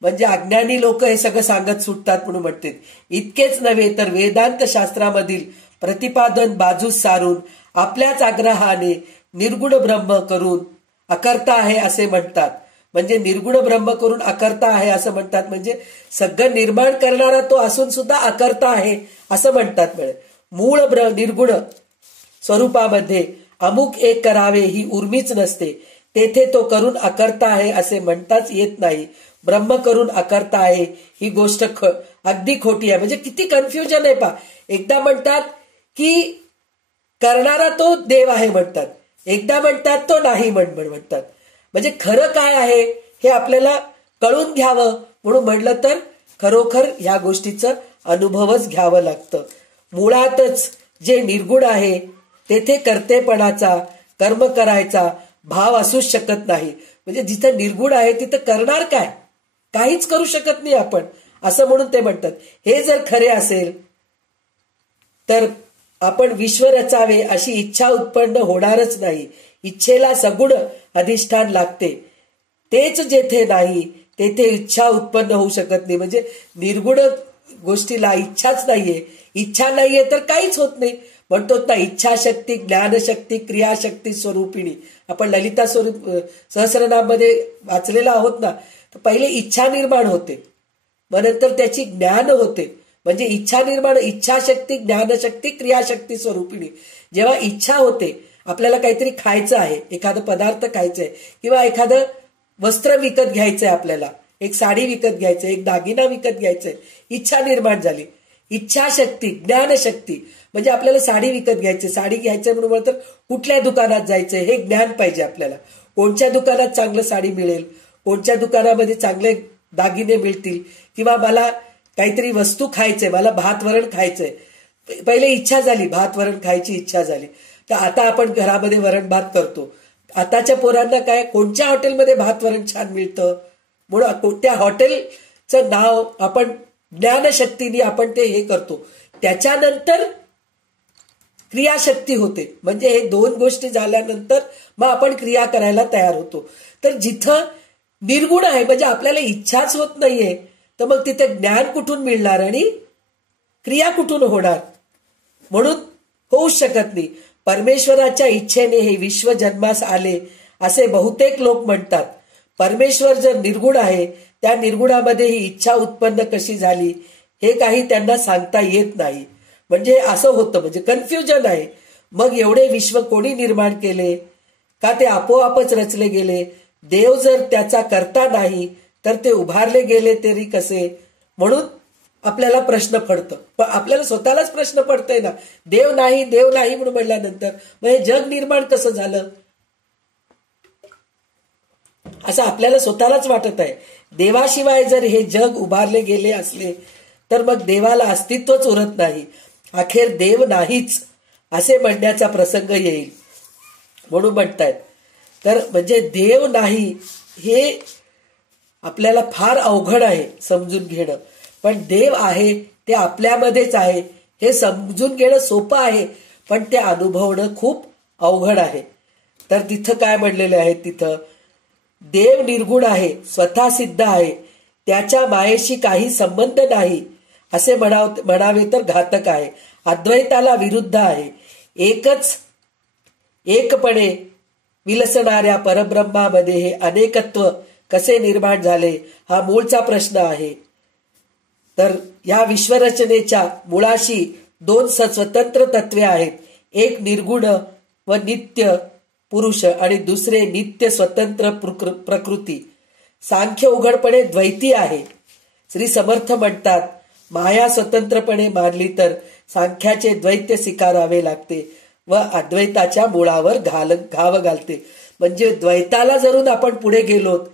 म्हणजे अज्ञानी लोक हे सगळं सांगत सुटतात म्हणून म्हणते. इतकेच नव्हे तर वेदांत शास्त्रामधील प्रतिपादन बाजूस सारून आपल्याच आग्रहाने निर्गुण ब्रह्म करून अकर्ता आहे असे म्हणतात. म्हणजे निर्गुण ब्रह्म करून अकर्ता आहे असं म्हणतात. म्हणजे सगळं निर्माण करणारा तो असून सुद्धा अकर्ता आहे असं म्हणतात. म्हणजे मूळ निर्गुण स्वरूपामध्ये अमुक एक करावे ही उर्मीच नसते. तेथे तो करून अकर्ता आहे असे म्हणताच येत नाही. ब्रह्म करून अकर्ता आहे ही गोष्ट अगदी खोटी आहे. म्हणजे किती कन्फ्युजन आहे पा. एकदा म्हणतात की करणारा तो देव आहे म्हणतात, एकदा म्हणतात तो नाही म्हणतात. म्हणजे खरं काय आहे हे आपल्याला कळून घ्यावं म्हणून म्हणलं तर खरोखर ह्या गोष्टीचं अनुभवच घ्यावं लागतं. मुळातच जे निर्गुण आहे तेथे कर्तेपणाचा, कर्म करायचा भाव असूच शकत नाही. म्हणजे जिथं निर्गुण आहे तिथं करणार काय? काहीच करू शकत नाही आपण असं म्हणून ते म्हणतात. हे जर खरे असेल तर आपण विश्व रचावे अशी इच्छा उत्पन्न होणारच नाही. इच्छेला सगुण अधिष्ठान लागते. तेच जेथे नाही तेथे इच्छा उत्पन्न होऊ शकत नाही. म्हणजे निर्गुण गोष्टीला इच्छाच नाहीये. इच्छा नाहीये तर काहीच होत नाही. म्हणतो ना इच्छाशक्ती, ज्ञानशक्ती, क्रियाशक्ती स्वरूपिणी. आपण ललिता स्वरूप सहस्रनाम मध्ये वाचलेला आहोत ना. तर पहिले इच्छा निर्माण होते, मग नंतर त्याची ज्ञान होते. म्हणजे इच्छा निर्माण, इच्छाशक्ती, ज्ञानशक्ती, क्रियाशक्ती स्वरूपिणी. जेव्हा इच्छा होते, आपल्याला काहीतरी खायचं आहे, एखादा पदार्थ खायचा आहे किंवा एखादं वस्त्र विकत घ्यायचंय, आपल्याला एक साडी विकत घ्यायचंय, एक दागिना विकत घ्यायचंय, इच्छा निर्माण झाली. इच्छाशक्ती, ज्ञानशक्ती म्हणजे आपल्याला साडी विकत घ्यायची, साडी घ्यायचंय म्हणून तर कुठल्या दुकानात जायचंय हे ज्ञान पाहिजे आपल्याला. कोणत्या दुकानात चांगलं साडी मिळेल, कोणत्या दुकानामध्ये चांगले दागिने मिळतील, किंवा मला काहीतरी वस्तू खायचंय, मला भात वरण खायचंय. पहिले इच्छा झाली, भात वरण खायची इच्छा झाली, तर आता आपण घरामध्ये वरण भात करतो. आताच्या पोरांना काय, कोणत्या हॉटेलमध्ये भात वरण छान मिळतं म्हणून त्या हॉटेलचं नाव आपण ज्ञानशक्तीने आपण ते हे करतो. त्याच्यानंतर क्रियाशक्ती होते. म्हणजे हे दोन गोष्टी झाल्यानंतर मग आपण क्रिया करायला तयार होतो. तर जिथं निर्गुण आहे म्हणजे आपल्याला इच्छाच होत नाहीये, तर मग तिथे ज्ञान कुठून मिळणार आणि क्रिया कुठून होणार? म्हणून होऊच शकत नाही. परमेश्वराच्या इच्छेने हे विश्व जन्मास आले असे बहुतेक लोक म्हणतात. परमेश्वर जर निर्गुण आहे, त्या निर्गुणामध्ये ही इच्छा उत्पन्न कशी झाली हे काही त्यांना सांगता येत नाही. म्हणजे असं होतं, म्हणजे कन्फ्युजन आहे. मग एवढे विश्व कोणी निर्माण केले? का ते आपोआपच रचले गेले? देव जर त्याचा करता नाही तर ते उभारले गेले तरी कसे? म्हणून आपल्याला प्रश्न पडतो. पण आपल्याला स्वतःलाच प्रश्न पडतोय ना, देव नाही देव नाही म्हणून म्हणल्यानंतर मग हे जग निर्माण कसं झालं असं आपल्याला स्वतःलाच वाटत आहे. देवाशिवाय जर हे जग उभारले गेले असले तर मग देवाला अस्तित्वच उरत नाही. अखेर देव नाहीच असे म्हणण्याचा प्रसंग येईल म्हणून म्हणतायत. तर म्हणजे देव नाही हे आपल्याला फार अवघड आहे समजून घेणं, पण देव आहे ते आपल्यामध्येच आहे हे समजून घेणं सोपं आहे, पण ते अनुभवणं खूप अवघड आहे. तर तिथं काय म्हणलेले आहे, तिथं देव निर्गुण आहे, स्वतः सिद्ध आहे, त्याच्या मायेशी काही संबंध नाही असे म्हणावे तर घातक आहे. अद्वैताला विरुद्ध आहे. एकपणे विलसणाऱ्या परब्रह्मामध्ये हे अनेकत्व कसे निर्माण झाले हा मूळचा प्रश्न आहे. तर या विश्वरचनेच्या मुळाशी दोन स्वतंत्र तत्वे आहेत. एक निर्गुण व नित्य पुरुष आणि दुसरे नित्य स्वतंत्र प्रकृती. सांख्य उघडपणे द्वैती आहे. श्री समर्थ म्हणतात, माया स्वतंत्रपणे मानली तर सांख्याचे द्वैत्य स्वीकारावे लागते व अद्वैताच्या मुळावर घाव घालते. म्हणजे द्वैताला जरून आपण पुढे गेलोत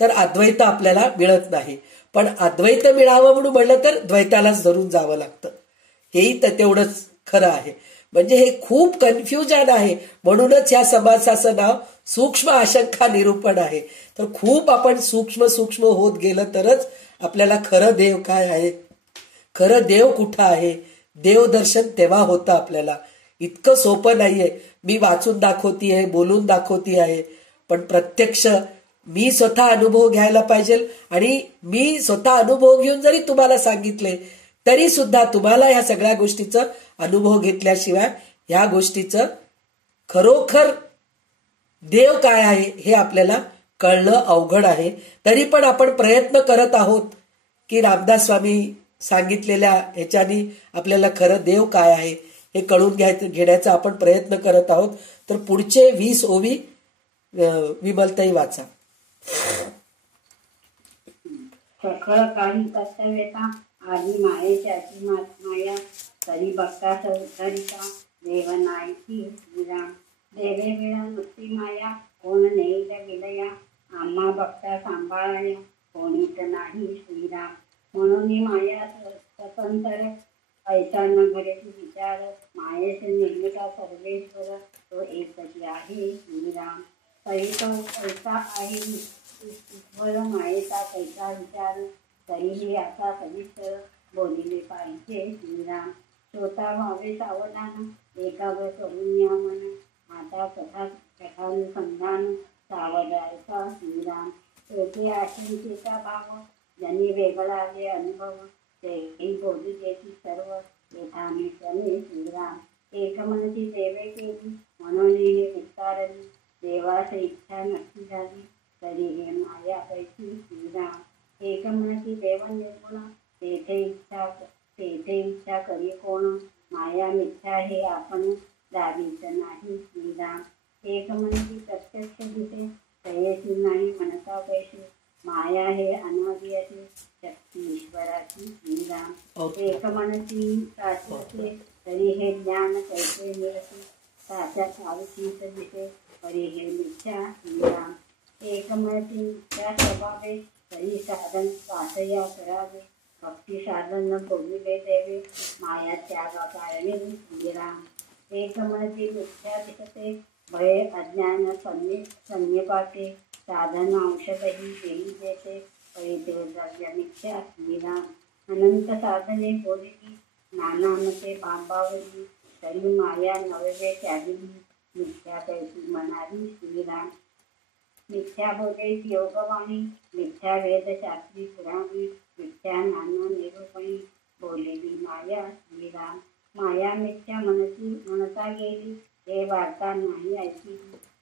तर अद्वैत आपल्याला मिळत नाही, पण अद्वैत मिळावं म्हणून म्हणलं तर द्वैतालाच धरून जावं लागतं. हेही तर तेवढंच खरं आहे. म्हणजे हे खूप कन्फ्युजन आहे. म्हणूनच या समासाचं नाव सूक्ष्म आशंका निरूपण आहे. तर खूप आपण सूक्ष्म सूक्ष्म होत गेलं तरच आपल्याला खरं देव काय आहे, खरं देव कुठं आहे, देवदर्शन तेव्हा होतं आपल्याला. इतकं सोपं नाहीये. मी वाचून दाखवती आहे, बोलून दाखवती आहे, पण प्रत्यक्ष मी स्वतः अनुभव घ्यायला पाहिजे. आणि मी स्वतः अनुभव घेऊन जरी तुम्हाला सांगितले तरी सुद्धा तुम्हाला ह्या सगळ्या गोष्टीचा अनुभव घेतल्याशिवाय ह्या गोष्टीचं खरोखर देव काय आहे हे आपल्याला कळणं अवघड आहे. तरी पण आपण प्रयत्न करत आहोत की रामदास स्वामी सांगितलेल्या ह्याच्यानी आपल्याला खरं देव काय आहे हे कळून घेण्याचा आपण प्रयत्न करत आहोत. तर पुढचे 20 ओवी विमलताई वाचा. सखळ काही कर्तव्यता आधी मायेच्याची माया तरी बघता सौतरिका देव नाहीची विराम देवे विरा नुसती माया कोण नेईल विलया आम्हा बघता सांभाळण्या कोणीच नाही श्रीराम म्हणून माया स्वतंत्र ऐसा न घडेची विचार मायेश निर्मिता सर्वेश्वर तो एकच आहे श्रीराम तरी तो ऐसा आहे ईश्वर मायेचा कैसा विचार तरीही आता सविस्तर बोलिले पाहिजे श्रीराम श्रोता व्हावे सावधान एकाग्र करून या मन आता कथानुसंधान सावधायचा श्रीराम शेवटी आशंकेचा भाव ज्यांनी वेगळा आले अनुभव तेही बोलू देती सर्व यथाने श्रीराम एकमनची देवे केली म्हणून हे विस्तारली देवास इच्छा नक्की झाली तरी हे माया पैकी श्रीराम एकमनची देव निर्गुण तेथे इच्छा करी कोण माया मिथ्या हे आपण दाबीच नाही श्रीराम एकमनची प्रत्यक्ष दिसे तयेची नाही म्हणता पैसे माया हे अनादी असे शक्ती ईश्वराची श्रीराम एकमनची प्राचीचे तरी हे ज्ञान कैसे मिळते ताच्या सावशीच दिसे तरी हे मिथ्या श्रीराम एकमनची मिथ्या स्वभावे तरी साधन वासया करावे भक्ती साधन बोलिले देवे माया त्यागा कारणे श्रीराम एकमनची मिथ्या दिसते भय अज्ञान संन्यपाते साधन औषधही देई देते परिदेव मिथ्या श्रीराम अनंत साधने बोलिली नाना मते बांबावली तरी माया नववे त्यागिली मिथ्या कैसी म्हणाली श्रीराम मिथ्या बोले योगवाणी मिथ्या वेदशास्त्री पुराणी मिथ्या नाना निरूपणी बोलेली माया श्रीराम माया मिथ्या म्हणता गेली हे वार्ता नाही ऐकली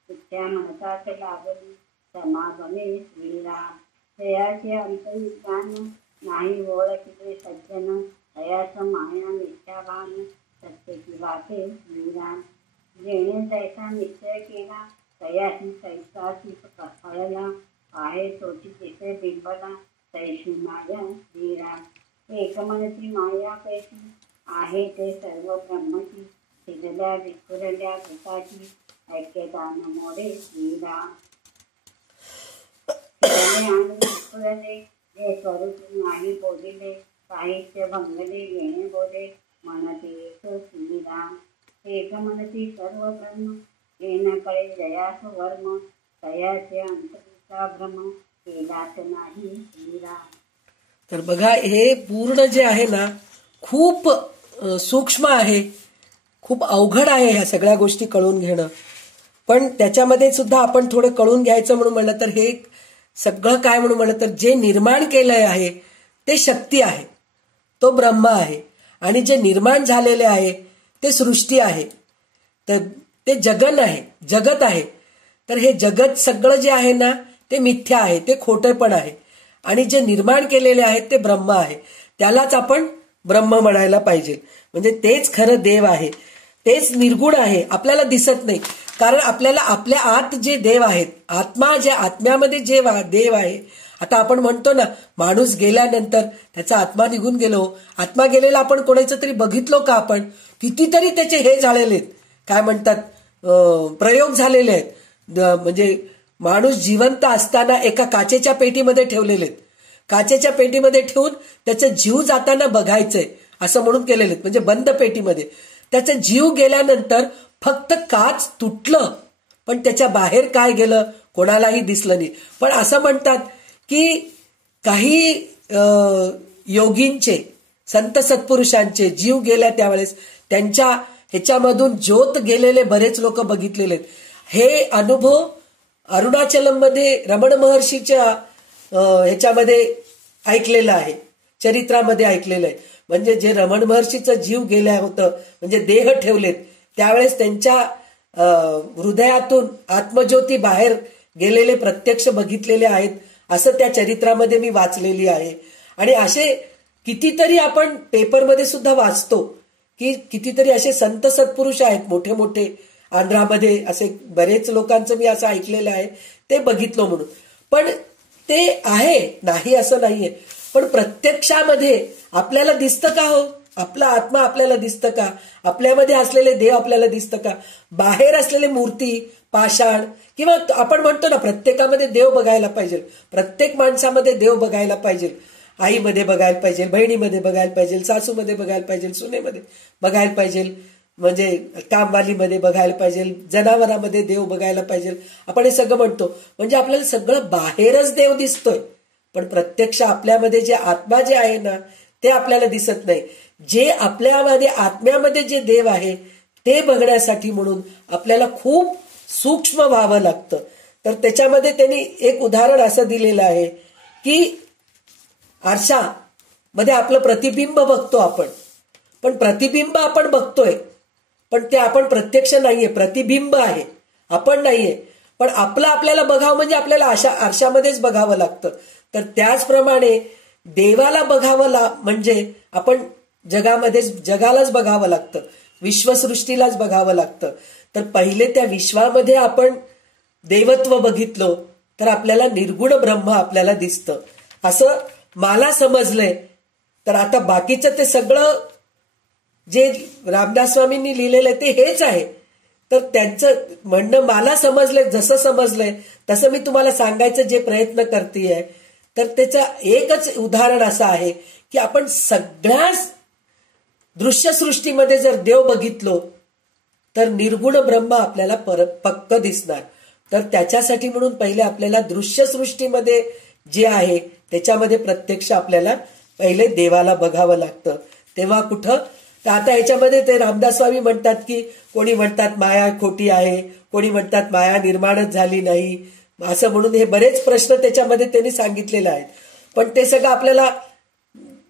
मिथ्या म्हणताच लागली समागमे श्रीराम जयाचे अंतर्ज्ञान नाही ओळखले सज्जन तयास माया मिथ्याभान सत्यची वाटे श्रीराम जेणे तैसा निश्चय केला तयाशी तैसाची फळला आहे तोची तिथे बिंबला तैशी माया श्रीराम माया कैसी आहे ते सर्व ब्रह्मची शिजल्या विखुरल्या भूताची ऐक्यदान मोडे लीला शिजले आणि विखुरले जे स्वरूप नाही बोलिले साहित्य भंगले येणे बोले मनते एक लीला एक मनती सर्व ब्रह्म येण कळे जयास वर्म तयाचे अंतरीचा भ्रम केलाच नाही लीला. तर बघा, हे पूर्ण जे आहे ना खूप सूक्ष्म आहे, खूप अवघड आहे ह्या सगळ्या गोष्टी कळून घेणं. पण त्याच्यामध्ये सुद्धा आपण थोडं कळून घ्यायचं म्हणून म्हणलं तर हे सगळं काय म्हणून म्हणलं तर जे निर्माण केलंय आहे ते शक्ती आहे, तो ब्रह्म आहे. आणि जे निर्माण झालेले आहे ते सृष्टी आहे, तर ते जगन आहे, जगत आहे. तर हे जगत सगळं जे आहे ना ते मिथ्या आहे, ते खोटेपण आहे. आणि जे निर्माण केलेले आहेत ते ब्रह्म आहे, त्यालाच आपण ब्रह्म म्हणायला पाहिजे. म्हणजे तेच खरं देव आहे, तेच निर्गुण आहे, आपल्याला दिसत नाही. कारण आपल्याला आपल्या आत जे देव आहेत, आत्मा जे आत्म्यामध्ये जे देव आहे. आता आपण म्हणतो ना, माणूस गेल्यानंतर त्याचा आत्मा निघून गेलो, आत्मा गेलेला आपण कोणाचं तरी बघितलो का? आपण कितीतरी त्याचे हे झालेले आहेत, काय म्हणतात, प्रयोग झालेले आहेत. म्हणजे माणूस जिवंत असताना एका काचेच्या पेटीमध्ये ठेवलेले आहेत, काचेच्या पेटीमध्ये ठेवून त्याचा जीव जाताना बघायचंय असं म्हणून केलेले आहेत. म्हणजे बंद पेटीमध्ये त्याचा जीव गेल्यानंतर फक्त काच तुटलं, पण त्याच्या बाहेर काय गेलं कोणालाही दिसलं नाही. पण असं म्हणतात की काही योगींचे, संत सत्पुरुषांचे जीव गेल्या त्यावेळेस त्यांच्या ह्याच्यामधून ज्योत गेलेले बरेच लोक बघितलेले आहेत. हे अनुभव अरुणाचलमध्ये रमण महर्षीच्या ह्याच्यामध्ये ऐकलेलं आहे, चरित्रामध्ये ऐकलेलं आहे. म्हणजे जे रमण महर्षीचा जीव गेला होतं, म्हणजे देह ठेवलेत त्यावेळेस त्यांच्या हृदयातून आत्मज्योती बाहेर गेलेले प्रत्यक्ष बघितलेले आहेत, असं त्या चरित्रामध्ये मी वाचलेली आहे. आणि असे कितीतरी आपण पेपरमध्ये सुद्धा वाचतो की कितीतरी असे संत सत्पुरुष आहेत मोठे मोठे, आंध्रामध्ये असे बरेच लोकांचं मी असं ऐकलेलं आहे, ते बघितलं म्हणून. पण ते आहे, नाही असं नाहीये. पण प्रत्यक्षामध्ये आपल्याला दिसतं का हो? आपला आत्मा आपल्याला दिसतं का? आपल्यामध्ये असलेले देव आपल्याला दिसतं का? बाहेर असलेले मूर्ती, पाषाण, किंवा आपण म्हणतो ना प्रत्येकामध्ये देव बघायला पाहिजे, प्रत्येक माणसामध्ये देव बघायला पाहिजे. आईमध्ये बघायला पाहिजे, बहिणीमध्ये बघायला पाहिजे, सासूमध्ये बघायला पाहिजे, सुनेमध्ये बघायला पाहिजे, म्हणजे कामवालीमध्ये बघायला पाहिजे, जनावरांमध्ये देव बघायला पाहिजे. आपण हे सगळं म्हणतो, म्हणजे आपल्याला सगळं बाहेरच देव दिसतोय, पण प्रत्यक्ष आपल्यामध्ये जे आत्मा जे आहे ना ते आपल्याला दिसत नाही. जे आपल्यामध्ये आत्म्यामध्ये जे देव आहे ते बघण्यासाठी म्हणून आपल्याला खूप सूक्ष्म व्हावं लागतं. तर त्याच्यामध्ये त्यांनी एक उदाहरण असं दिलेलं आहे की आरशामध्ये आपलं प्रतिबिंब बघतो आपण, पण प्रतिबिंब आपण बघतोय पण ते आपण प्रत्यक्ष नाहीये, प्रतिबिंब आहे, आपण नाहीये. पण आपलं आपल्याला बघावं म्हणजे आपल्याला आरशामध्येच बघावं लागतं. तर त्याचप्रमाणे देवाला बघावं म्हणजे आपण जगालाच बघावं लागतं, विश्वसृष्टीलाच बघावं लागतं. तर पहिले त्या विश्वामध्ये आपण देवत्व बघितलं तर आपल्याला निर्गुण ब्रह्म आपल्याला दिसतं, असं मला समजलंय. तर आता बाकीचं ते सगळं जे रामदास स्वामींनी लिहिलेलं आहे ते हेच आहे. तर त्यांचं म्हणणं मला समजलंय, जसं समजलंय तसं मी तुम्हाला सांगायचं जे प्रयत्न करतेय. तर त्याचं एकच उदाहरण असं आहे की आपण सगळ्या दृश्यसृष्टीमध्ये जर देव बघितलो तर निर्गुण ब्रह्म आपल्याला पक्क दिसणार. तर त्याच्यासाठी म्हणून पहिले आपल्याला दृश्यसृष्टीमध्ये जे आहे त्याच्यामध्ये प्रत्यक्ष आपल्याला पहिले देवाला बघावं लागतं. तेव्हा कुठं, तर आता ह्याच्यामध्ये ते रामदास स्वामी म्हणतात की कोणी म्हणतात माया खोटी आहे, कोणी म्हणतात माया निर्माणच झाली नाही, असं म्हणून हे बरेच प्रश्न त्याच्यामध्ये त्यांनी सांगितलेले आहेत. पण ते सगळं आपल्याला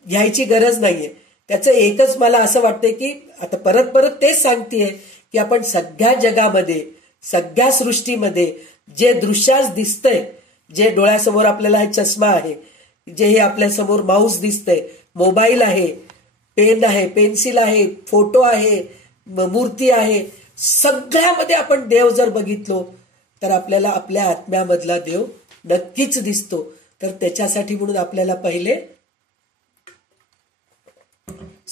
घ्यायची गरज नाहीये. त्याचं एकच मला असं वाटतंय की आता परत परत तेच सांगतेय की आपण सगळ्या जगामध्ये, सगळ्या सृष्टीमध्ये जे दृश्यास दिसतंय, जे डोळ्यासमोर आपल्याला हे चष्मा आहे, जे हे आपल्या समोर माऊस दिसतंय, मोबाईल आहे, पेन आहे, पेन्सिल आहे, फोटो आहे, मूर्ती आहे, सगळ्यामध्ये आपण देव जर बघितलो तर आपल्याला आपल्या आत्म्यामधला देव नक्कीच दिसतो. तर त्याच्यासाठी म्हणून आपल्याला पहिले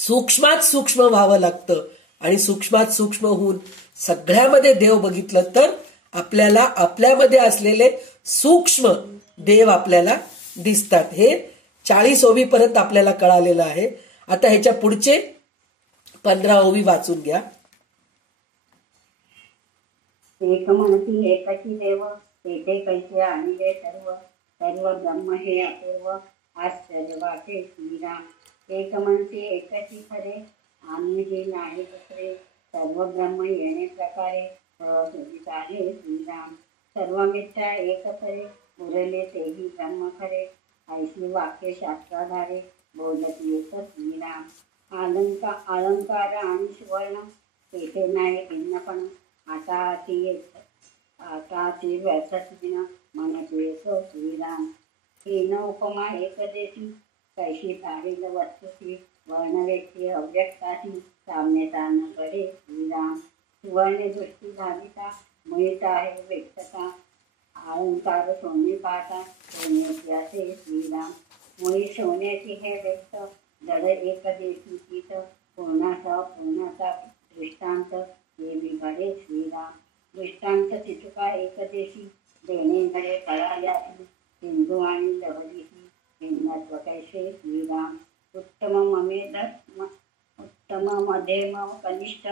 सूक्ष्मात सूक्ष्म व्हावं लागतं आणि सूक्ष्मात सूक्ष्म होऊन सगळ्यामध्ये देव बघितलं तर आपल्याला आपल्यामध्ये असलेले सूक्ष्म देव आपल्याला दिसतात. हे 40 ओवीपर्यंत आपल्याला कळालेलं आहे. आता ह्याच्या पुढचे 15 ओवी वाचून घ्या. एक म्हणती एकची देव तेथे कैसे आणले सर्व सर्व ब्रह्म हे अपूर्व आश्चर्य वाटे श्रीराम. एक म्हणते एकची खरे आणि हे नाही दुसरे सर्व ब्रह्म येणे प्रकारे सहज आहे श्रीराम. सर्व मिथ्या एक खरे उरले तेही ब्रह्म खरे ऐशी वाक्य शास्त्राधारे बोलत येत श्रीराम. अलंकार आणि सुवर्ण तेथे नाही भिन्नपण आता ती व्यर्थचिन्ह म्हणत येत श्रीराम. हीन उपमा एकदेशी कैशी पाहिल वस्तुची वर्ण व्यक्ती अव्यक्ताची साम्यता न करे श्रीराम. सुवर्ण दृष्टी धारिता मिळत आहे व्यक्तता अलंकार सोने पाहता सोन्याची असे श्रीराम. मुळी सोन्याची हे व्यक्त जड एकदेशी चित पूर्णाचा दृष्टांत हे बिघडे श्रीराम. दृष्टांत चितुका एकदेशी देणे घडे कळाल्याची हिंदू आणि लहरीची भिन्नत्व कैसे श्रीराम. उत्तम मध्यम कनिष्ठ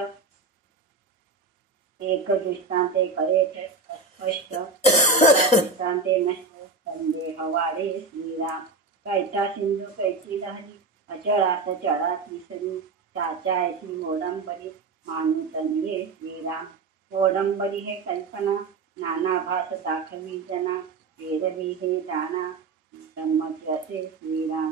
एक दृष्टांते करे स्पष्ट दृष्टांते नष्ट संदेह वाढे श्रीराम. कैचा सिंधू कैची लहरी अचळात चळाची सरी चाचायची मोडंबरी मानुतनिये श्रीराम. मोडंबरी हे कल्पना नाना भास दाखवी जना वेदवी हे जाना ब्रह्मच असे श्रीराम.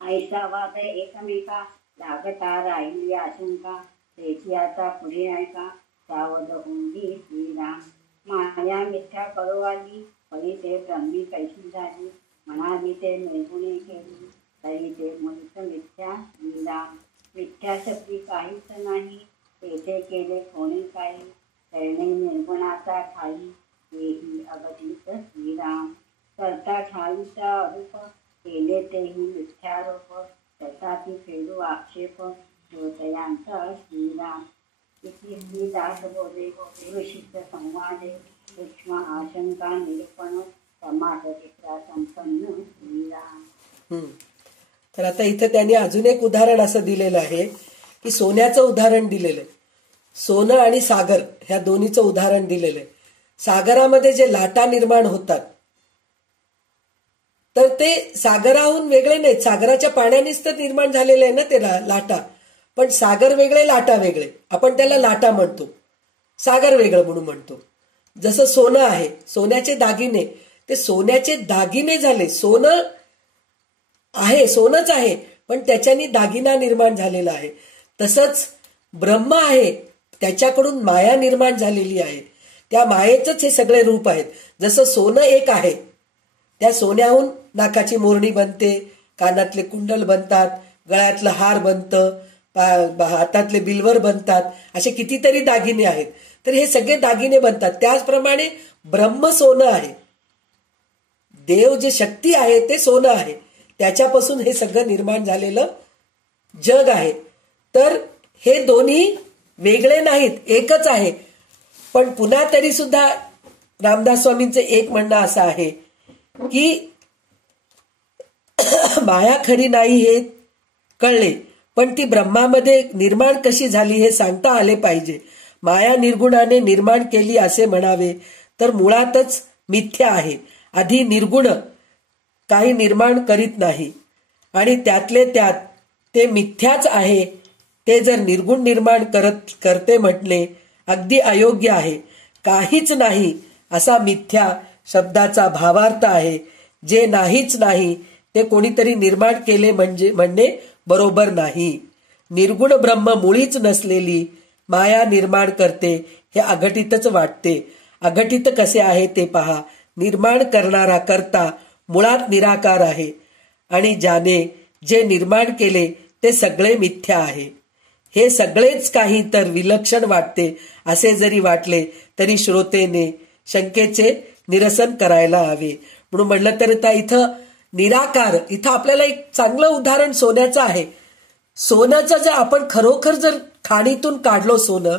ऐसा वाद एकमेका लागता राहिली आशंका त्याची आता पुढे ऐका सावध होऊन श्रीराम. माया मिथ्या कळवाली परी ते ब्रह्मी कैशी झाली म्हणाली ते निर्गुणे केली तरी ते मूर्त मिथ्या श्रीराम. मिथ्या शक्ती काहीच नाही तेथे केले कोणी काही करणे निर्गुणाचा ठाई हेही अगतिक श्रीराम. करता ठाईचा अरूप केले तेही मिथ्यारोप तथापि फेडू आक्षेप ज्योतयांचा श्रीराम. इति दास बोले विशिष्ट संवादे सूक्ष्म आशंका निरूपण समाज संपन्न श्रीराम. तर आता इथं त्यांनी अजून एक उदाहरण असं दिलेलं आहे की सोन्याचं उदाहरण दिलेलं आहे. सोनं आणि सागर ह्या दोन्हीचं उदाहरण दिलेलं आहे. सागरामध्ये जे लाटा निर्माण होतात तर ते सागराहून वेगळे नाहीत. सागराच्या पाण्यानेच तर निर्माण झालेले आहे ना ते लाटा. पण सागर वेगळे लाटा वेगळे. आपण त्याला लाटा म्हणतो, सागर वेगळं म्हणून म्हणतो. जसं सोनं आहे, सोन्याचे दागिने, ते सोन्याचे दागिने झाले. सोनं आहे, सोनच आहे, पण त्याच्यानी दागिना निर्माण झालेला आहे. तसंच ब्रह्म आहे, त्याच्याकडून माया निर्माण झालेली आहे. त्या मायेचंच हे सगळे रूप आहेत. जसं सोनं एक आहे, त्या सोन्याहून नाकाची मोरणी बनते, कानातले कुंडल बनतात, गळ्यातलं हार बनतं, हातातले बिलवर बनतात, असे कितीतरी दागिने आहेत. तर हे सगळे दागिने बनतात. त्याचप्रमाणे ब्रह्म सोनं आहे. देव जे शक्ती आहे ते सोनं आहे. त्याच्यापासून हे सगळं निर्माण झालेलं जग आहे. तर हे दोन्ही वेगळे नाहीत, एकच आहे. पण पुन्हा तरी सुद्धा रामदास स्वामींचं एक म्हणणं असं आहे की माया खरी नाही हे कळले, पण ती ब्रह्मामध्ये निर्माण कशी झाली हे सांगता आले पाहिजे. माया निर्गुणाने निर्माण केली असे म्हणावे तर मुळातच मिथ्या आहे. आधी निर्गुण काही निर्माण करीत नाही आणि त्यातले त्यात ते मिथ्याच आहे. ते जर निर्गुण निर्माण करते म्हटले अगदी अयोग्य आहे. काहीच नाही असा मिथ्या शब्दाचा भावार्थ आहे. जे नाहीच नाही ते कोणीतरी निर्माण केले म्हणणे बरोबर नाही. निर्गुण ब्रह्म मुळीच नसलेली माया निर्माण करते हे अघटितच वाटते. अघटित कसे आहे ते पहा. निर्माण करणारा कर्ता मुळात निराकार आहे आणि ज्याने जे निर्माण केले ते सगळे मिथ्या आहे. हे सगळेच काही तर विलक्षण वाटते असे जरी वाटले तरी श्रोतेने शंकेचे निरसन करायला हवे. म्हणून म्हणलं तर इथं निराकार, इथं आपल्याला एक चांगलं उदाहरण सोन्याचं आहे. सोन्याचं जर आपण खरोखर जर खाणीतून काढलो सोनं,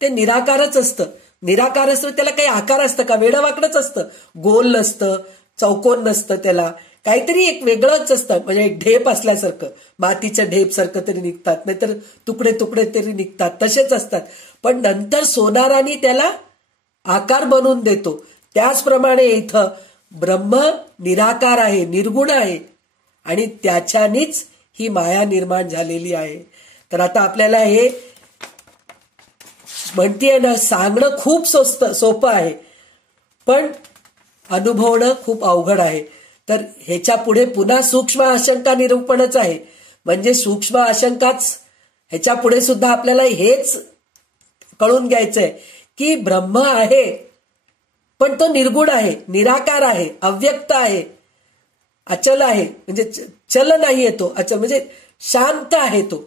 ते निराकारच असतं. निराकार असतं, त्याला काही आकार असतं का? वेडवाकडंच असतं, गोल नसतं, चौकोन नसतं, त्याला काहीतरी एक वेगळंच असतं, म्हणजे एक ढेप असल्यासारखं, मातीच्या ढेप सारखं तरी निघतात, नाहीतर तुकडे तुकडे तरी निघतात, तसेच असतात. पण नंतर सोनाराने त्याला आकार बनवून देतो. त्याचप्रमाणे इथं ब्रह्म निराकार आहे, निर्गुण आहे, आणि त्याच्यानीच ही माया निर्माण झालेली आहे. तर आता आपल्याला हे म्हणतीये ना, सांगणं खूप सोपं आहे, पण अनुभवणं खूप अवघड आहे. तर ह्याच्या पुढे पुन्हा सूक्ष्म आशंका निरूपणच आहे. म्हणजे सूक्ष्म आशंकाच ह्याच्या पुढे सुद्धा आपल्याला हेच कळून घ्यायचंय की ब्रह्म आहे, पण तो निर्गुण आहे, निराकार आहे, अव्यक्त आहे, अचल आहे, म्हणजे चल नाहीये तो, अचल म्हणजे शांत आहे तो.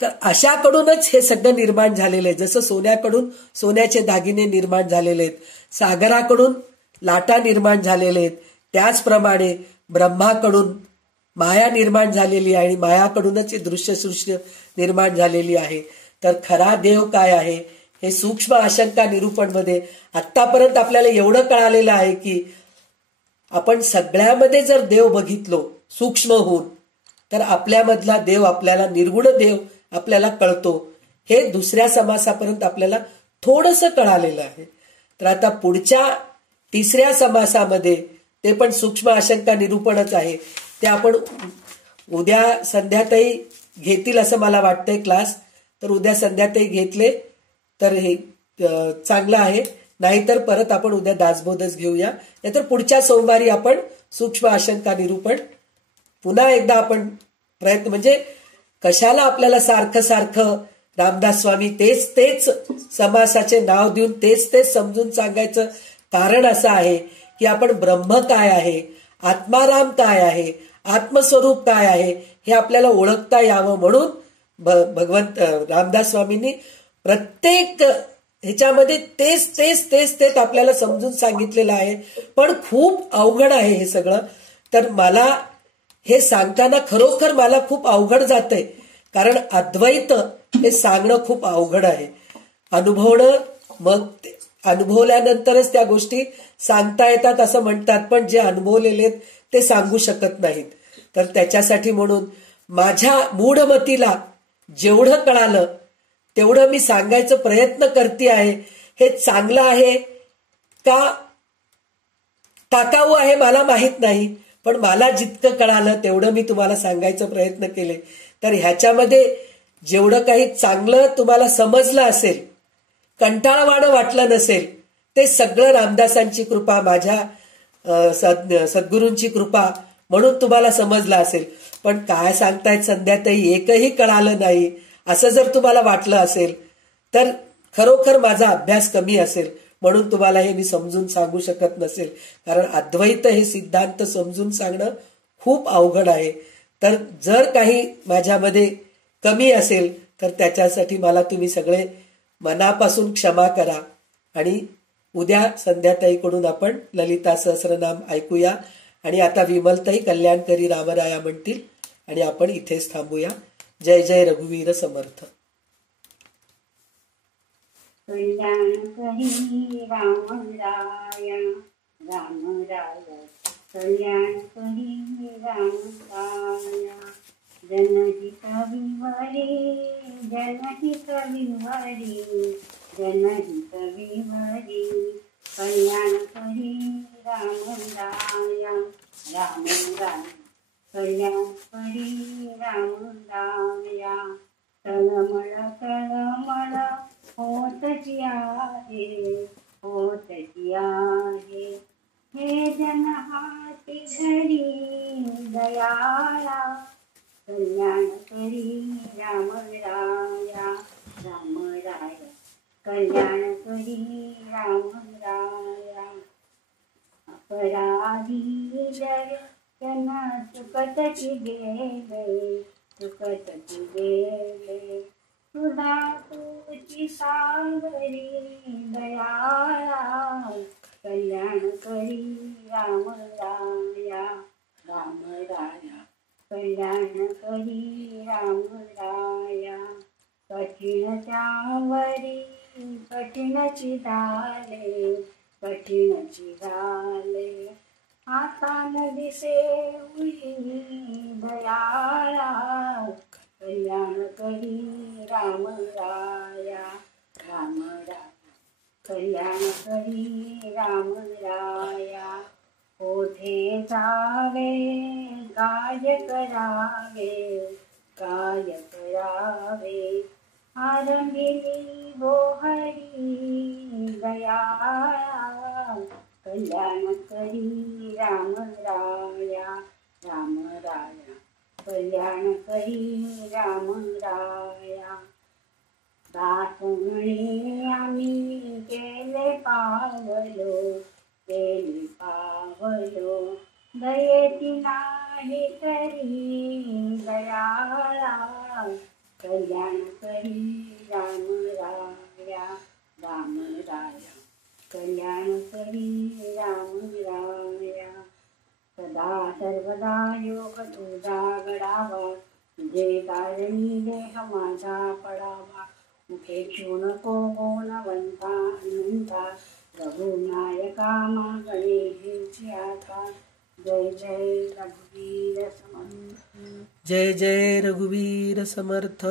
तर अशाकडूनच हे सगळं निर्माण झालेलं आहे. जसं सोन्याकडून सोन्याचे दागिने निर्माण झालेले आहेत, सागराकडून लाटा निर्माण झालेले आहेत, त्याचप्रमाणे ब्रह्माकडून माया निर्माण झालेली आहे आणि मायाकडूनच हे दृश्यसृष्टी निर्माण झालेली आहे. तर खरा देव काय आहे हे सूक्ष्म आशंका निरूपण मध्ये आतापर्यंत आपल्याला एवढं कळालेलं आहे की आपण सगळ्यामध्ये जर देव बघितलो सूक्ष्म होऊन, तर आपल्यामधला देव, आपल्याला निर्गुण देव आपल्याला कळतो. हे दुसऱ्या समासापर्यंत आपल्याला थोडंसं कळालेलं आहे. तर आता पुढच्या तिसऱ्या समासामध्ये, ते पण सूक्ष्म आशंका निरूपणच आहे, ते आपण उद्या संध्याताई घेतील असं मला वाटतंय क्लास. तर उद्या संध्याताई घेतले तर हे चांगलं आहे, नाहीतर परत आपण उद्या दासबोधच घेऊया. नाहीतर पुढच्या सोमवारी आपण सूक्ष्म आशंका निरूपण पुन्हा एकदा आपण प्रयत्न, म्हणजे कशाला आपल्याला सारखं सारखं रामदास स्वामी तेच समासाचे नाव देऊन तेच समजून सांगायचं कारण असं आहे की आपण ब्रह्म काय आहे, आत्माराम काय आहे, आत्मस्वरूप काय आहे हे आपल्याला ओळखता यावं म्हणून भगवंत रामदास स्वामींनी प्रत्येक ह्याच्यामध्ये तेच आपल्याला समजून सांगितलेलं आहे. पण खूप अवघड आहे हे सगळं. तर मला हे सांगताना खरोखर मला खूप अवघड जातंय, कारण अद्वैत हे सांगणं खूप अवघड आहे. अनुभवणं, मग अनुभवल्यानंतरच त्या गोष्टी सांगता येतात असं म्हणतात, पण जे अनुभवलेले ते सांगू शकत नाहीत. तर त्याच्यासाठी म्हणून माझ्या मूढमतीला जेवढं कळालं तेवढं मी सांगायचा प्रयत्न करते आहे. हे चांगलं आहे का टाकाऊ आहे मला माहित नाही, पण मला जितकं कळालं तेवढं मी तुम्हाला सांगायचा प्रयत्न केले. तर ह्याच्यामध्ये जेवढं काही चांगलं तुम्हाला समजलं असेल, कंटाळवाणं वाटलं नसेल, ते सगळं रामदासांची कृपा, माझ्या सद्गुरूंची कृपा म्हणून तुम्हाला समजलं असेल. पण काय सांगतायत संध्याताई एकही कळालं नाही असं जर तुम्हाला वाटलं असेल तर खरोखर माझा अभ्यास कमी असेल, म्हणून तुम्हाला हे मी समजून सांगू शकत नसेल. कारण अद्वैत हे सिद्धांत समजून सांगणं खूप अवघड आहे. तर जर काही माझ्यामध्ये कमी असेल तर त्याच्यासाठी मला तुम्ही सगळे मनापासून क्षमा करा. आणि उद्या संध्याताईकडून आपण ललिता सहस्रनाम ऐकूया. आणि आता विमलताई कल्याणकरी रामराया म्हणतील आणि आपण इथेच थांबूया. जय जय रघुवीर समर्थ. कल्याण करी रामराय रामराय, कल्याण करी रामराय. जनहित विवरे जनहित विवरे जनहित विवरे, कल्याण करी रामराय रामराय, कल्याण करी रामराय. तळमळ होतची आहे, होतची आहे, हे जन हाती धरी दयाळा. कल्याण करी रामराया रामराय, कल्याण करी रामराया. अपराधी जर त्यांना चुकतची गेले, चुकतची गेले, तुला तुझी सांगरी दयाळा. कल्याण करी रामराया रामराया, कल्याण करी रामराया. त्यावरी कठीणची झाले, कठीणची झाले. आता न दिसे उई दयाळा, कल्याण करी राम राया, राम राया. कल्याण करी राम राया. कोठे जावे काय करावे, काय करावे. आरंभिली बोहरी दयाळा, कल्याण करी राम राया, राम राया. कल्याण करी राम राया. दास म्हणे आम्ही केले पावलो, केले पावलो. दयेची नाही तरी दयाळा, कल्याण करी राम राया, राम राया. कल्याण करी राम राया. सदा सर्वदा योग तुझा घडावा, तुझे कारणी देह माझा पडावा. मुखे ठेवू नको गुणवंता अनंता, रघुनायका मागणे हेची आता. जय जय रघुवीर समर्थ. जय जय रघुवीर समर्थ.